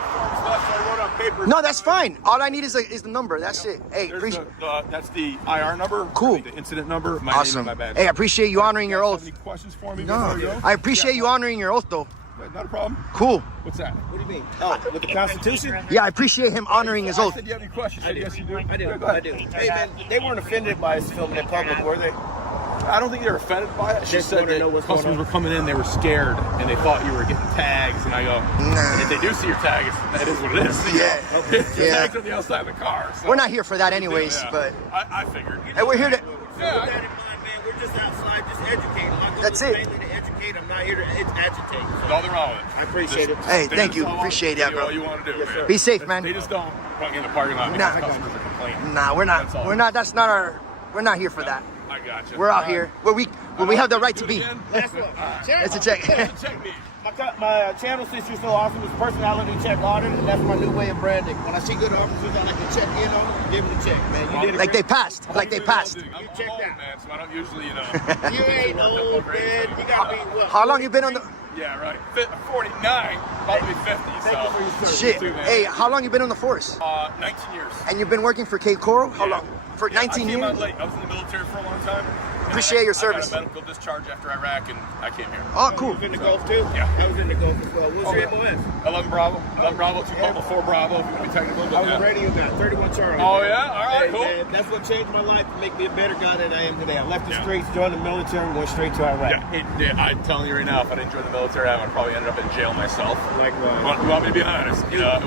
No, that's fine. All I need is the number. That's it. Hey, appreciate. That's the IR number. Cool. The incident number. My Awesome. name and my badge. Hey, I appreciate you honoring your oath. Any questions for me? No, I appreciate you honoring your oath, though. Not a problem. Cool. What's that? What do you mean? Oh, with the Constitution? Yeah, I appreciate him honoring his oath. I said you have any questions? I do. Yes, you do. I do. Yeah, go I ahead. do. Hey, man, they weren't offended by us filming in public, were they? I don't think they were offended by it. She Just said wanna that know what's going customers on. were coming in, they were scared, and they thought you were getting tags. And I go, and if they do see your tag, that is what it is. Yeah. The Yeah. tags on the outside of the car. So. We're not here for that anyways, Yeah. but I figured. hey, we're here to. With that in mind, man, we're just outside, just educating. That's it. Mainly to educate. I'm not here to agitate. Nothing wrong with it. I appreciate it. Hey, They thank just you. don't Appreciate want that, bro. All you want to do, man. Be safe, man. They just don't put you in the parking lot because customers are complaining. Nah, we're That's all. not. We're not. That's not our. We're not here for that. I got you. We're out here where we have the right to be. Last one. It's a check. Check me. My channel, since you're so awesome, is personality check audit, and that's my new way of branding. When I see good officers, I like to check in on them, give them the check, man. You did it Like they passed. Like they passed. You I'm checked old, out. man, so I don't usually, You ain't old, man. You gotta be what? How long you been on the? Yeah, right. 49, about to be 50. Thank you for your service. Shit. Too, man. Hey, how long you been on the force? 19 years. And you've been working for Cape Coral? How Yeah. long? For Yeah, 19 I came out years? late. I was in the military for a long time. And Appreciate your I service. got a medical discharge after Iraq, and I came here. Oh, cool. You was in the Gulf too? Yeah. I was in the Gulf as well. What's your MOS? 11 Bravo, 2 Papa, 4 Bravo, if you want to be technical. I was a radio guy, 31 Charlie. Oh, man. yeah? All right, Hey, cool. man, that's what changed my life to make me a better guy than I am today. I left the streets, joined the military, and went straight to Iraq. I'm telling you right now, if I didn't join the military, I would probably ended up in jail myself. Likewise. You want me to be honest? You know, I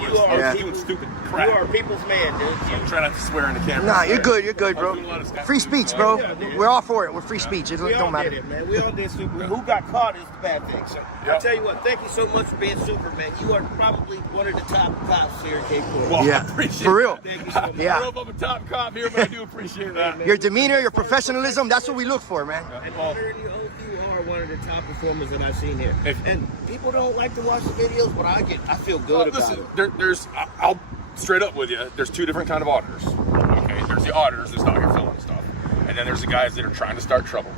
was doing stupid crap. You are a people's man, dude. I'm trying not to swear in the camera. Nah, you're good. You're good, bro. Free speech, bro. We're all for it. We're free speech. It We all don't matter. did it, man. We all did super. Who got caught is the bad thing. So I'll tell you what, thank you so much for being Superman. You are probably one of the top cops here in Cape Coral. Well, Yeah, I appreciate for real. that. Thank you so much. I Yeah. don't know if I'm a top cop here, but I do appreciate that. Your demeanor, your professionalism, that's what we look for, man. And honoring you, you are one of the top performers that I've seen here. And people don't like to watch the videos, but I feel good about Listen, it. I'll straight up with you. There's 2 different kind of auditors. Okay, there's the auditors that's out here filming stuff, and then there's the guys that are trying to start trouble.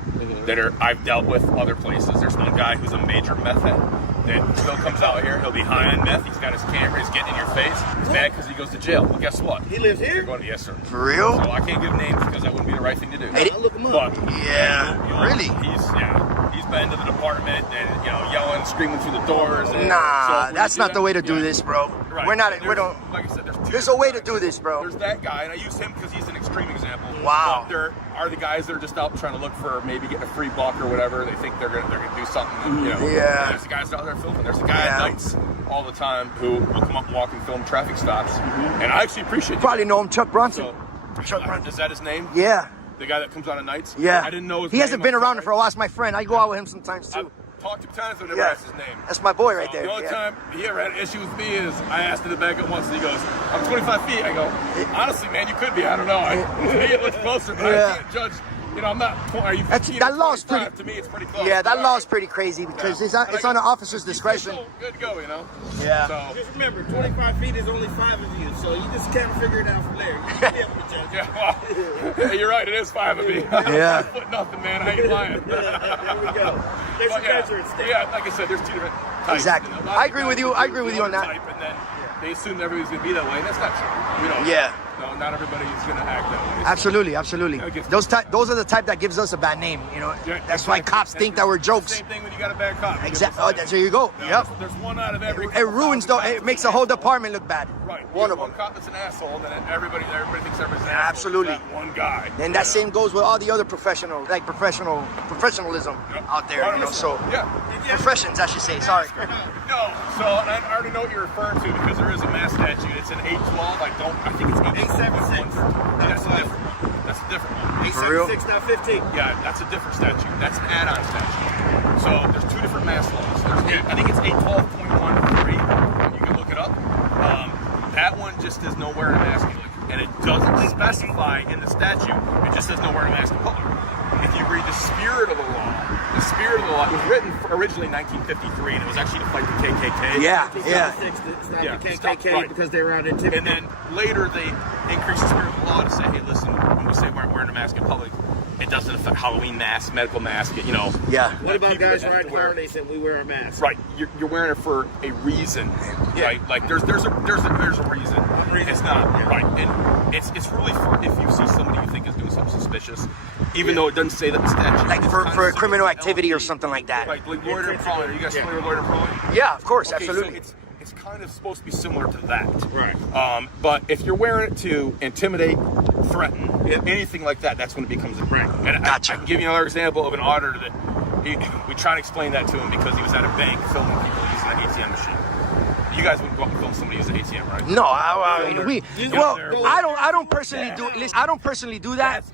I've dealt with other places. There's one guy who's a major meth head that still comes out here. He'll be high on meth. He's got his camera. He's getting in your face. He's mad because he goes to jail. Well, guess what? He lives here? You're going to, yes, sir. For real? So I can't give names because that wouldn't be the right thing to do. Hey, I'll look him up. But Yeah, really? He's been to the department and yelling, screaming through the doors. And Nah, so that's not the way to do this, bro. Right. We're not. We There's- don't. Like I said, There's a way to do this, bro. There's that guy, and I use him because he's an extreme example. Wow. But there are the guys that are just out trying to look for maybe getting a free buck or whatever. They think they're gonna do something. And, Yeah. There's the guys out there filming. There's a guy Yeah. at nights all the time who will come up and walk and film traffic stops, and I actually appreciate. Probably know him, Chuck Bronson. Chuck Bronson. Is that his name? Yeah. The guy that comes on at nights. Yeah. I didn't know his He name. hasn't been around for a while. It's my friend. I go out with him sometimes too. Talked to times, but never Yeah. asked his name. That's my boy right So there. The only Yeah. time he ever had an issue with me is I asked him to back up once, and he goes, "I'm 25 feet." I go, "Honestly, man, you could be. I don't know. To me, it looks closer, but Yeah. I can't judge. I'm not. Are you 15 That or law's 25? pretty. To me, it's pretty close. Yeah, that But, law's pretty crazy because it's on the officer's discretion. Good to go, Yeah. So, Just remember, 25 feet is only 5 of you, so you just kind of figure it out from there. You should be able to judge. yeah, you're right. It is 5 of me. Yeah. 5 foot nothing, man. I ain't lying. There we go. There's But a treasure at stake. Yeah, like I said, there's 2 different types. Exactly. A lot of I agree with guys you. I agree with you on that. type, and then they assume everybody's gonna be that way, and that's not true. Yeah. No, not everybody's gonna act that way. Absolutely, absolutely. Those are the type that gives us a bad name. That's why cops think that we're jokes. Same thing when you got a bad cop. Exactly. Oh, there you go. Yep. There's one out of every. It ruins though. It makes the whole department look bad. Right. One of them. One cop that's an asshole, and then everybody thinks everybody's an Absolutely. asshole. That one guy. And that same goes with all the other professionalism out there. So professions, I should say. Sorry. No. So and I already know what you're referring to because there is a mass statute. It's an 812. I think it's 876. That's a different one. That's a different one. 876, not 15. Yeah, that's a different statute. That's an add-on statute. So there's 2 different mass laws. I think it's 812.13. You can look it up. That one just says no wearing a mask in public, and it doesn't specify in the statute. It just says no wearing a mask in public. If you read the spirit of the law, it was written originally in 1953, and it was actually to fight the KKK. It's not the KKK because they were out intimidating. And then later increase the spirit of the law to say, hey, listen, when we say we're wearing a mask in public, it doesn't affect Halloween masks, medical masks, you know. Yeah. What about guys riding Harleys and we wear a mask? Right, you're wearing it for a reason, right? Like there's a reason. It's not right, and it's really for if you see somebody you think is doing something suspicious, even though it doesn't say that in the statute. Like for a criminal activity or something like that. Right, like loitering and prowling. Are you guys familiar with loitering and prowling? Yeah, of course, Okay, absolutely. So it's kind of supposed to be similar to that. Right. But if you're wearing it to intimidate, threaten, anything like that, that's when it becomes a crime. And Gotcha. I can give you another example of an auditor that we try to explain that to him because he was at a bank filming people using an ATM machine. You guys wouldn't go up and film somebody using an ATM, right? No, I don't personally do. Listen, I don't personally do that.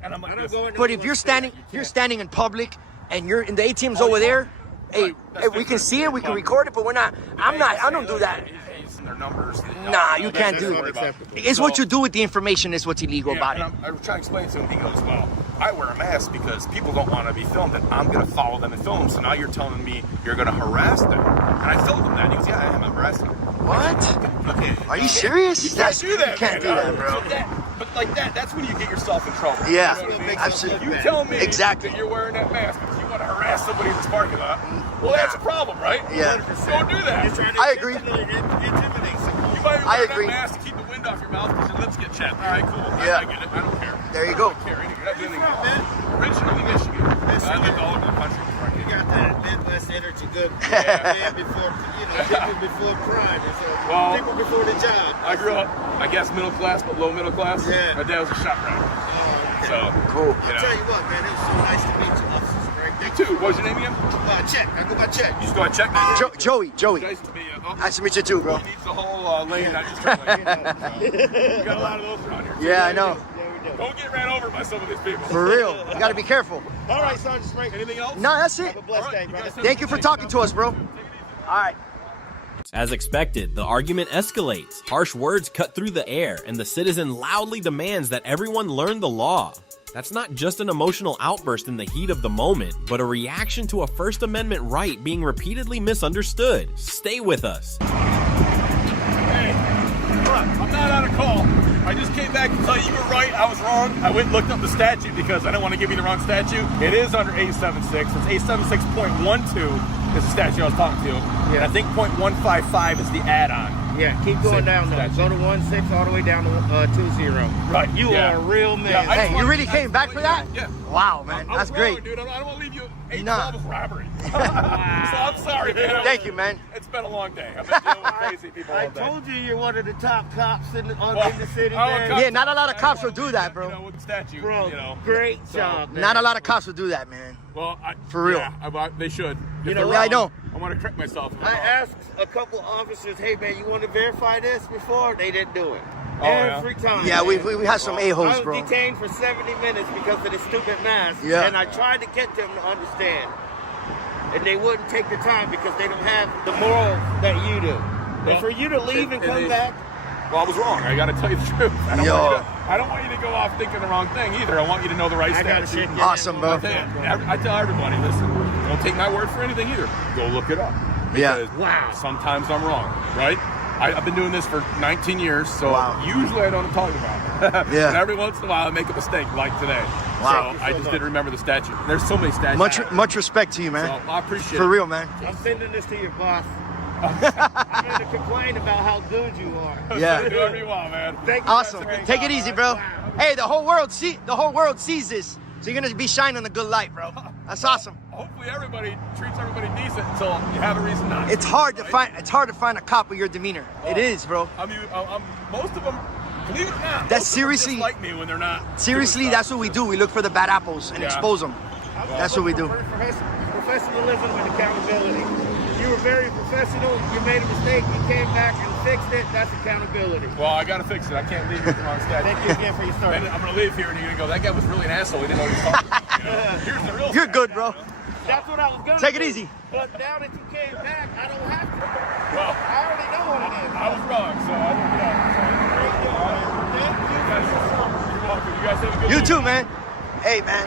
But if you're standing in public and you're in the ATM's over there, hey, we can see it, we can record it, but we're not. I don't do that. Their numbers. Nah, you can't do it. It's what you do with the information is what's illegal about it. I was trying to explain to him. He goes, well, I wear a mask because people don't want to be filmed, and I'm going to follow them and film them. So now you're telling me you're going to harass them. And I filmed him that. He goes, yeah, I am. I'm harassing them. What? Are you serious? You can't do that. You can't do that, bro. But like that's when you get yourself in trouble. Yeah, you know what I mean? absolutely. You tell me exactly that you're wearing that mask because you want to harass somebody in this parking lot. Well, that's a problem, right? Yeah. Don't do that. I agree. You might wear that mask to keep the wind off your mouth because your lips get chapped. All right, cool. Yeah. I get it. I don't care. There you go. I don't care. You're not doing anything. Originally Michigan. I lived all over the country. You got that Midwest energy, good. Man before, people before crime. People before the job. I grew up, I guess, middle class, but low middle class. Yeah. My dad was a shop driver. So cool. I'll tell you what, man, it was so nice to meet you, officers. Greg. You too. What was your name again? Check. I go by Check. You just go by Check, man? Joey. Nice to meet you. Nice to meet you too, bro. He needs the whole lane, not just turn lane. You got a lot of those around here. Yeah, I know. Don't get ran over by some of these people. For real. You got to be careful. All right, Sergeant Frank. Anything else? No, that's it. Have a blessed day, brother. Thank you for talking to us, bro. All right. As expected, the argument escalates. Harsh words cut through the air, and the citizen loudly demands that everyone learn the law. That's not just an emotional outburst in the heat of the moment, but a reaction to a First Amendment right being repeatedly misunderstood. Stay with us. Hey, I'm not on a call. I just came back to tell you were right, I was wrong. I went and looked up the statute because I don't want to give you the wrong statute. It is under 876. It's 876.12 is the statute I was talking to. And I think .155 is the add-on. Yeah, keep going down though. Go to 16 all the way down to 20. Right. You are a real man. Yeah, Hey, you really came back for that? Yeah. Wow, man. That's wrong, great. Dude. I don't want to leave you 812 Nah. with robbery. So I'm sorry, man. Thank you, man. It's been a long day. I've been dealing with crazy people all I day. told you you're one of the top cops in the city, I'm man. Yeah, not a lot of cops will do that, bro. With the statute, Bro, great job, man. Not a lot of cops will do that, man. Well, For real. Yeah, they should. You know, Yeah, I know. I want to correct myself. I asked a couple officers, hey, man, you want to verify this before? They didn't do it. Oh, Every time. Yeah, we man. had some a-holes, I bro. was detained for 70 minutes because of the stupid mask. Yeah. And I tried to get them to understand. And they wouldn't take the time because they don't have the morals that you do. And for you to leave and come back. Well, I was wrong. I got to tell you the truth. I don't want you to go off thinking the wrong thing either. I want you to know the right statute. Awesome, bro. I tell everybody, listen, don't take my word for anything either. Go look it up. Yeah. Wow. Sometimes I'm wrong, right? I've been doing this for 19 years, so usually I don't know what I'm talking about. Yeah. And every once in a while I make a mistake like today. Wow. So I just didn't remember the statute. There's so many statutes. Much respect to you, man. So I appreciate it. For real, man. I'm sending this to your boss. I'm going to complain about how good you are. Yeah. Do whatever you want, man. Thank you. Awesome. Take it easy, bro. Hey, the whole world sees this. So you're gonna be shining a good light, bro. That's awesome. Hopefully everybody treats everybody decent until you have a reason not to. It's hard to find a cop with your demeanor. It is, bro. I mean, most of them, believe it or not, That's seriously just like me when they're not. Seriously, that's what we do. We look for the bad apples and expose them. That's what we do. Professionalism and accountability. You were very professional. You made a mistake. You came back and fixed it. That's accountability. Well, I gotta fix it. I can't leave you with the wrong statute. Thank you again for your story. And I'm gonna leave here and you're gonna go, that guy was really an asshole. He didn't know what he was talking about. You know? Here's the real You're good, bro. That's what I was gonna Take it do. easy. But now that you came back, I don't have to. Well, I already know what it is. I was wrong, so I looked it up. Great job, man. Thank you. You're welcome. You guys have a good You day. too, man. Hey, man.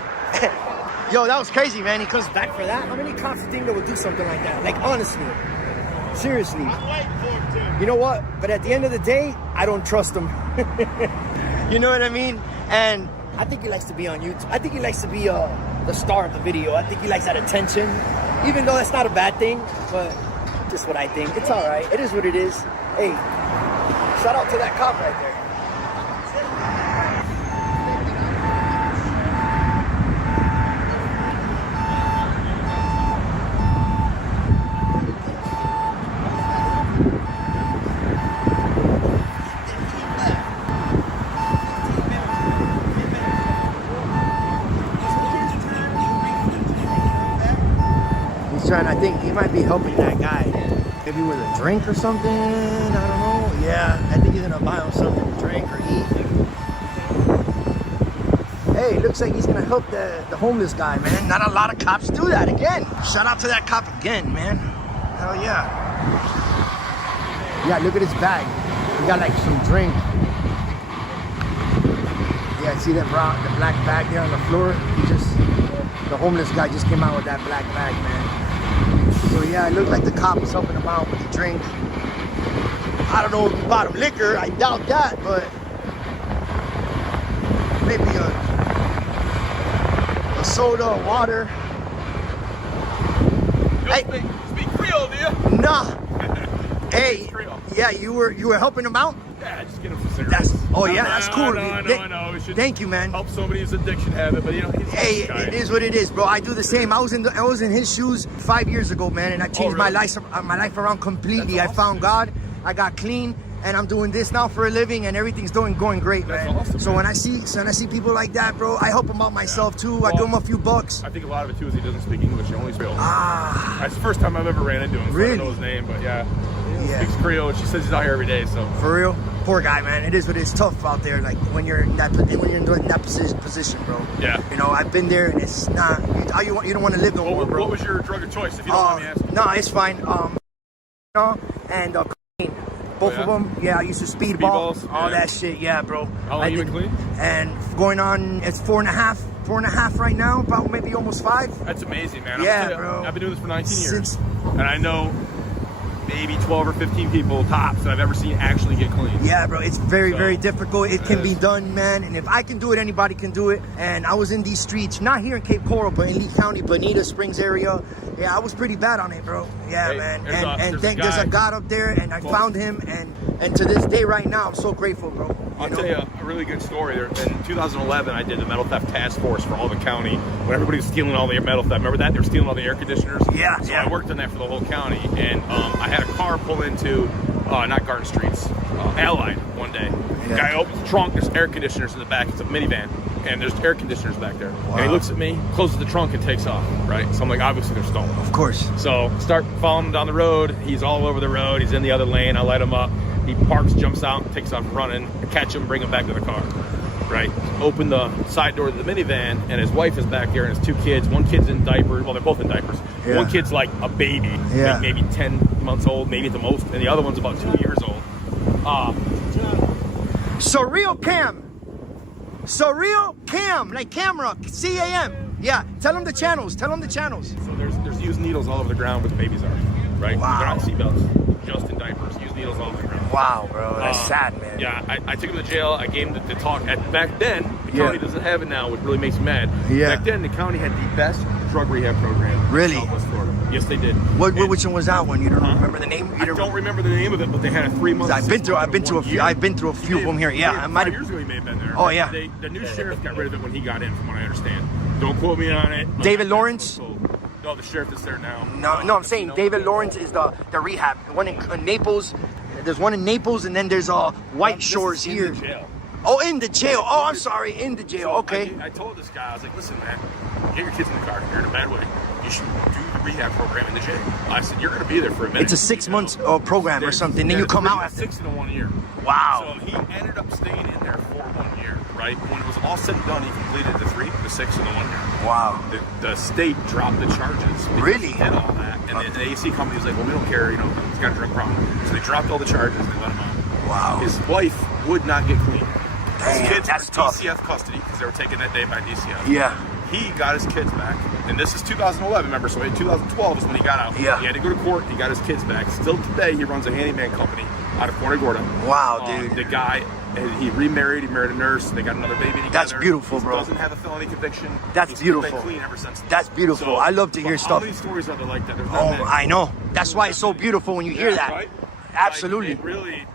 Yo, that was crazy, man. He comes back for that. How many cops think that would do something like that? Like, honestly. Seriously. I'm waiting for it too. You know what? But at the end of the day, I don't trust them. You know what I mean? And I think he likes to be on YouTube. I think he likes to be the star of the video. I think he likes that attention, even though that's not a bad thing, but just what I think. It's all right. It is what it is. Hey, shout out to that cop right there. I think he might be helping that guy, maybe with a drink or something. I don't know. Yeah, I think he's gonna buy him something to drink or eat. Hey, looks like he's gonna help the homeless guy, man. Not a lot of cops do that. Again, shout out to that cop again, man. Hell yeah. Yeah, look at his bag. He got like some drink. Yeah, see that brown, the black bag there on the floor? The homeless guy just came out with that black bag, man. So yeah, it looked like the cop was helping him out with the drink. I don't know if he bought him liquor, I doubt that, but maybe a soda or water. Hey, speak Creole, do you? Nah. Hey, yeah, you were helping him out? Yeah, just get him some cigarettes. That's cool. I know. Thank you, man. Help somebody's addiction habit, but you know, hey, it is what it is, bro. I do the same. I was in his shoes 5 years ago, man, and I changed my life around completely. Awesome, I found God. I got clean, and I'm doing this now for a living, and everything's going great, man. Awesome, so when I see people like that, bro, I help them out myself too. Well, I give them a few bucks. I think a lot of it too is he doesn't speak English. He only speaks. That's the first time I've ever ran into him. So really? I don't know his name, but yeah. He speaks Creole. She says he's out here every day. So for real. Poor guy, man. It is what it is. Tough out there. Like when you're in that position, bro. Yeah. You know, I've been there, and it's not. You don't want to live no more, bro. What was your drug of choice, if you don't mind me asking? No, it's fine. And cocaine. Both of them. Yeah, I used to speedball, all that shit. Yeah, bro. How long you been clean? And going on, it's 4.5 right now. About maybe almost 5. That's amazing, man. Yeah, bro. I've been doing this for 19 years, and I know maybe 12 or 15 people tops that I've ever seen actually get clean. Yeah, bro, it's very difficult. It can be done, man, and if I can do it, anybody can do it. And I was in these streets, not here in Cape Coral, but in Lee County, Bonita Springs area. Yeah, I was pretty bad on it, bro. Yeah, man. There's a God up there, and I found him, and to this day right now, I'm so grateful, bro. I'll tell you a really good story. In 2011, I did the metal theft task force for all the county when everybody was stealing all their metal theft. Remember that? They were stealing all the air conditioners. Yeah, so I worked on that for the whole county, and I had a car pull into not Garden Streets, Allied one day. The guy opens the trunk. There's air conditioners in the back. It's a minivan, and there's air conditioners back there. Wow. And he looks at me, closes the trunk, and takes off. Right? So I'm like, obviously they're stolen. Of course. So start following him down the road. He's all over the road. He's in the other lane. I let him up. He parks, jumps out, and takes off running. I catch him, bring him back to the car. Right? Open the side door of the minivan, and his wife is back there, and his 2 kids. One kid's in diapers. Well, they're both in diapers. Yeah. One kid's like a baby, maybe 10 months old, maybe at the most, and the other one's about 2 years old. Surreal Cam, like camera, C-A-M. Yeah, tell them the channels. So there's used needles all over the ground where the babies are. Right? Wow. They're not seatbelts, just in diapers. Used needles all over the ground. Wow, bro, that's sad, man. Yeah, I took him to jail. I gave him the talk. Back then, the county doesn't have it now, which really makes me mad. Yeah. Back then, the county had the best drug rehab program. Really? In Southwest Florida. Yes, they did. Which one was that one? You don't remember the name? I don't remember the name of it, but they had a 3-month. I've been through a few of them here. Yeah, I might have. 5 years ago, he may have been there. Oh yeah. The new sheriff got rid of it when he got in, from what I understand. Don't quote me on it. David Lawrence. No, the sheriff that's there now. No, I'm saying David Lawrence is the rehab. One in Naples. There's one in Naples, and then there's White Shores here. In the jail. Oh, in the jail. Oh, I'm sorry, in the jail. Okay. I told this guy, I was like, listen, man, get your kids in the car. You're in a bad way. You should do the rehab program in the jail. I said, you're going to be there for a minute. It's a 6 months program or something. Then you come out after 6 in 1 year. Wow. So he ended up staying in there for 1 year, right? When it was all said and done, he completed the 3, the 6, and the 1 year. Wow. The state dropped the charges. Really? He did all that. And the AC company was like, well, we don't care, he's got a drug problem. So they dropped all the charges and they let him out. Wow. His wife would not get clean. Dang, his kids that's were tough. DCF custody because they were taken that day by DCF. Yeah. He got his kids back. And this is 2011, remember? So in 2012 is when he got out. Yeah. He had to go to court. He got his kids back. Still today, he runs a handyman company out of Corner Gorda. Wow, dude. The guy he remarried. He married a nurse. They got another baby together. That's beautiful, bro. He doesn't have a felony conviction. That's He's beautiful. been clean ever since. That's beautiful. So, I love to hear how stuff. many stories are there like that? There's not Oh, many. I know. That's why it's so beautiful when you hear that. Right? Absolutely. Like,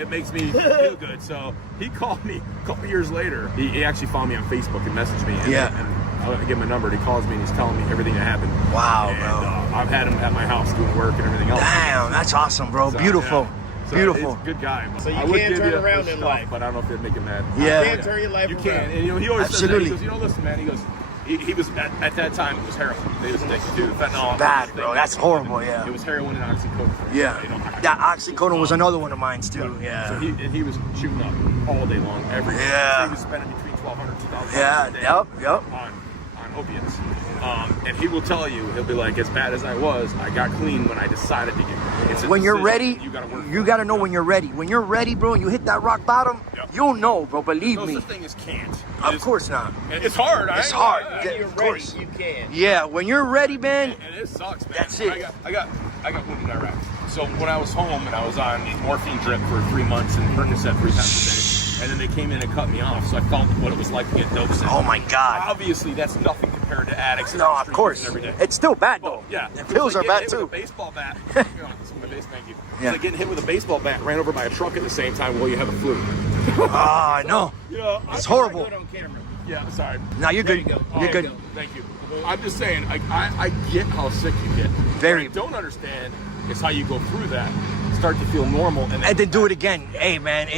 it makes me feel good. So he called me a couple years later. He actually found me on Facebook and messaged me. And, Yeah. And I give him a number. And he calls me and he's telling me everything that happened. Wow, and, bro. I've had him at my house doing work and everything else. Damn, that's awesome, bro. So, Beautiful. yeah. So Beautiful. He's a good guy. So you I would can't give turn you around the in stuff, life. but I don't know if it'd make him mad. Yeah. You can't turn your life You around. can. And he always Absolutely. says that. He goes, listen, man. He goes, he was at that time it was heroin. He was addicted to fentanyl. Bad, bro. That's horrible. Yeah. It was heroin and oxycodone. Yeah. You know, That oxycodone was another one of mine too. Yeah. So he was shooting up all day long, every day. Yeah. So he was spending between $1,200 and $2,000 Yeah. a day Yep. on opiates. And he will tell you, he'll be like, as bad as I was, I got clean when I decided to get clean. It's a When you're decision. ready, you gotta work. you gotta know when you're ready. When you're ready, bro, and you hit that rock bottom, you'll know, bro. Believe No me. such thing as can't. Of course not. It's hard. It's hard. Yeah, You're of ready, course. you can. Yeah, when you're ready, man. And it sucks, man. That's it. I got wounded in Iraq. So when I was home and I was on morphine drip for 3 months and Percocet 3 times a day, and then they came in and cut me off, so I felt what it was like to get dope sick. Oh my God. Obviously, that's nothing compared to addicts. No, of course. Every day. It's still bad though. Yeah, The pills are bad With too. a baseball bat. This is my base, thank you. It's Yeah. like getting hit with a baseball bat ran over by a truck at the same time while you have a flu. Ah, I know. You know, It's horrible. Good on camera. Yeah, I'm sorry. No, you're good. You're good. Thank you. I'm just saying, I get how sick you get. Very. What I don't understand is how you go through that, start to feel normal, and then do it again. Hey, man,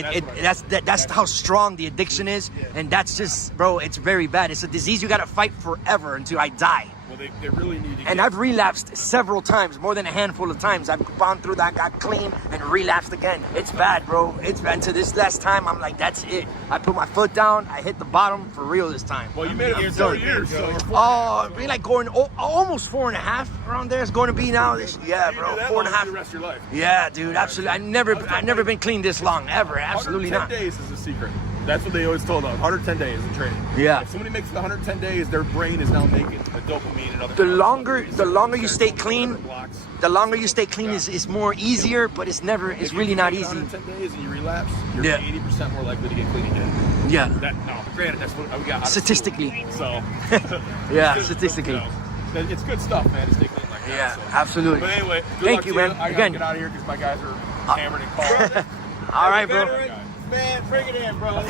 that's how strong the addiction is, and that's just, bro, it's very bad. It's a disease you gotta fight forever until I die. Well, they really need to. And I've relapsed several times, more than a handful of times. I've gone through that, got clean, and relapsed again. It's bad, bro. It's bad. To this last time, I'm like, that's it. I put my foot down. I hit the bottom for real this time. Well, you made it for 4 years, so. Oh, it'd be like going almost 4.5 around there. It's going to be now. Yeah, bro, 4.5. The rest of your life. Yeah, dude, absolutely. I've never been clean this long, ever. Absolutely 110 not. days is a secret. That's what they always told us. 110 days in training. Yeah. If somebody makes it 110 days, their brain is now making the dopamine and other. The longer you stay clean, is more easier, but it's really not easy. 110 days and you relapse, you're Yeah. 80% more likely to get clean again. Yeah. Granted, that's what we got. Statistically. So. Yeah, statistically. You know, it's good stuff, man, to stay clean like that. Yeah, so. absolutely. But anyway, good Thank luck you, to man. I gotta Again. get out of here because my guys are hammered and called. All right, bro. Man, bring it in, bro.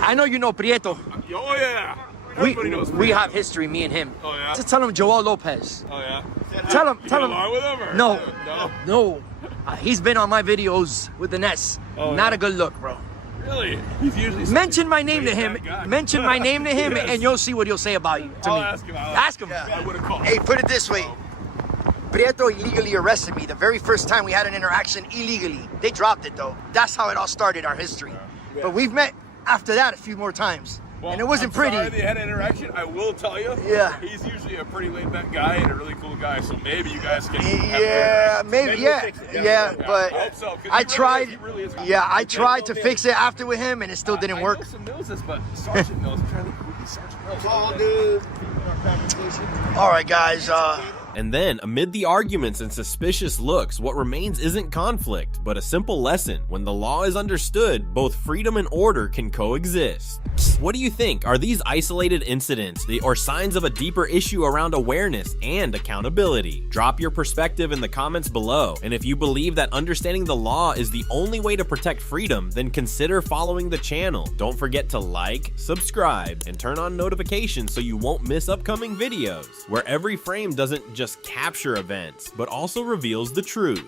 I know you know Prieto. Oh yeah. Everybody knows We Prieto. have history, me and him. Oh yeah. Just tell him Joel Lopez. Oh yeah. Tell him. You Tell get him. along with him or? No. No. He's been on my videos with the Ness. Oh, Not yeah. a good look, bro. Really? He's usually Mention my name to him. guy. Mention my name to him, Yes. and you'll see what he'll say about you. To I'll me. ask him. Ask him. I would have called. Hey, put it this way. Prieto illegally arrested me the very first time we had an interaction illegally. They dropped it though. That's how it all started, our history. But we've met after that a few more times. Well, and it wasn't I'm pretty. Sorry they had an interaction. I will tell you. Yeah. He's usually a pretty laid back guy and a really cool guy. So maybe you guys can. Yeah, maybe, yeah, yeah, but I hope so, 'cause he I really tried. is- he really is- Yeah, I tried to fix it after with him, and it still didn't work. I know some knows this, but Sergeant knows. I'm trying to think who Sergeant knows. Tall dude. All right, guys. And then, amid the arguments and suspicious looks, what remains isn't conflict, but a simple lesson. When the law is understood, both freedom and order can coexist. What do you think? Are these isolated incidents or signs of a deeper issue around awareness and accountability? Drop your perspective in the comments below, and if you believe that understanding the law is the only way to protect freedom, then consider following the channel. Don't forget to like, subscribe, and turn on notifications so you won't miss upcoming videos, where every frame doesn't just capture events, but also reveals the truth.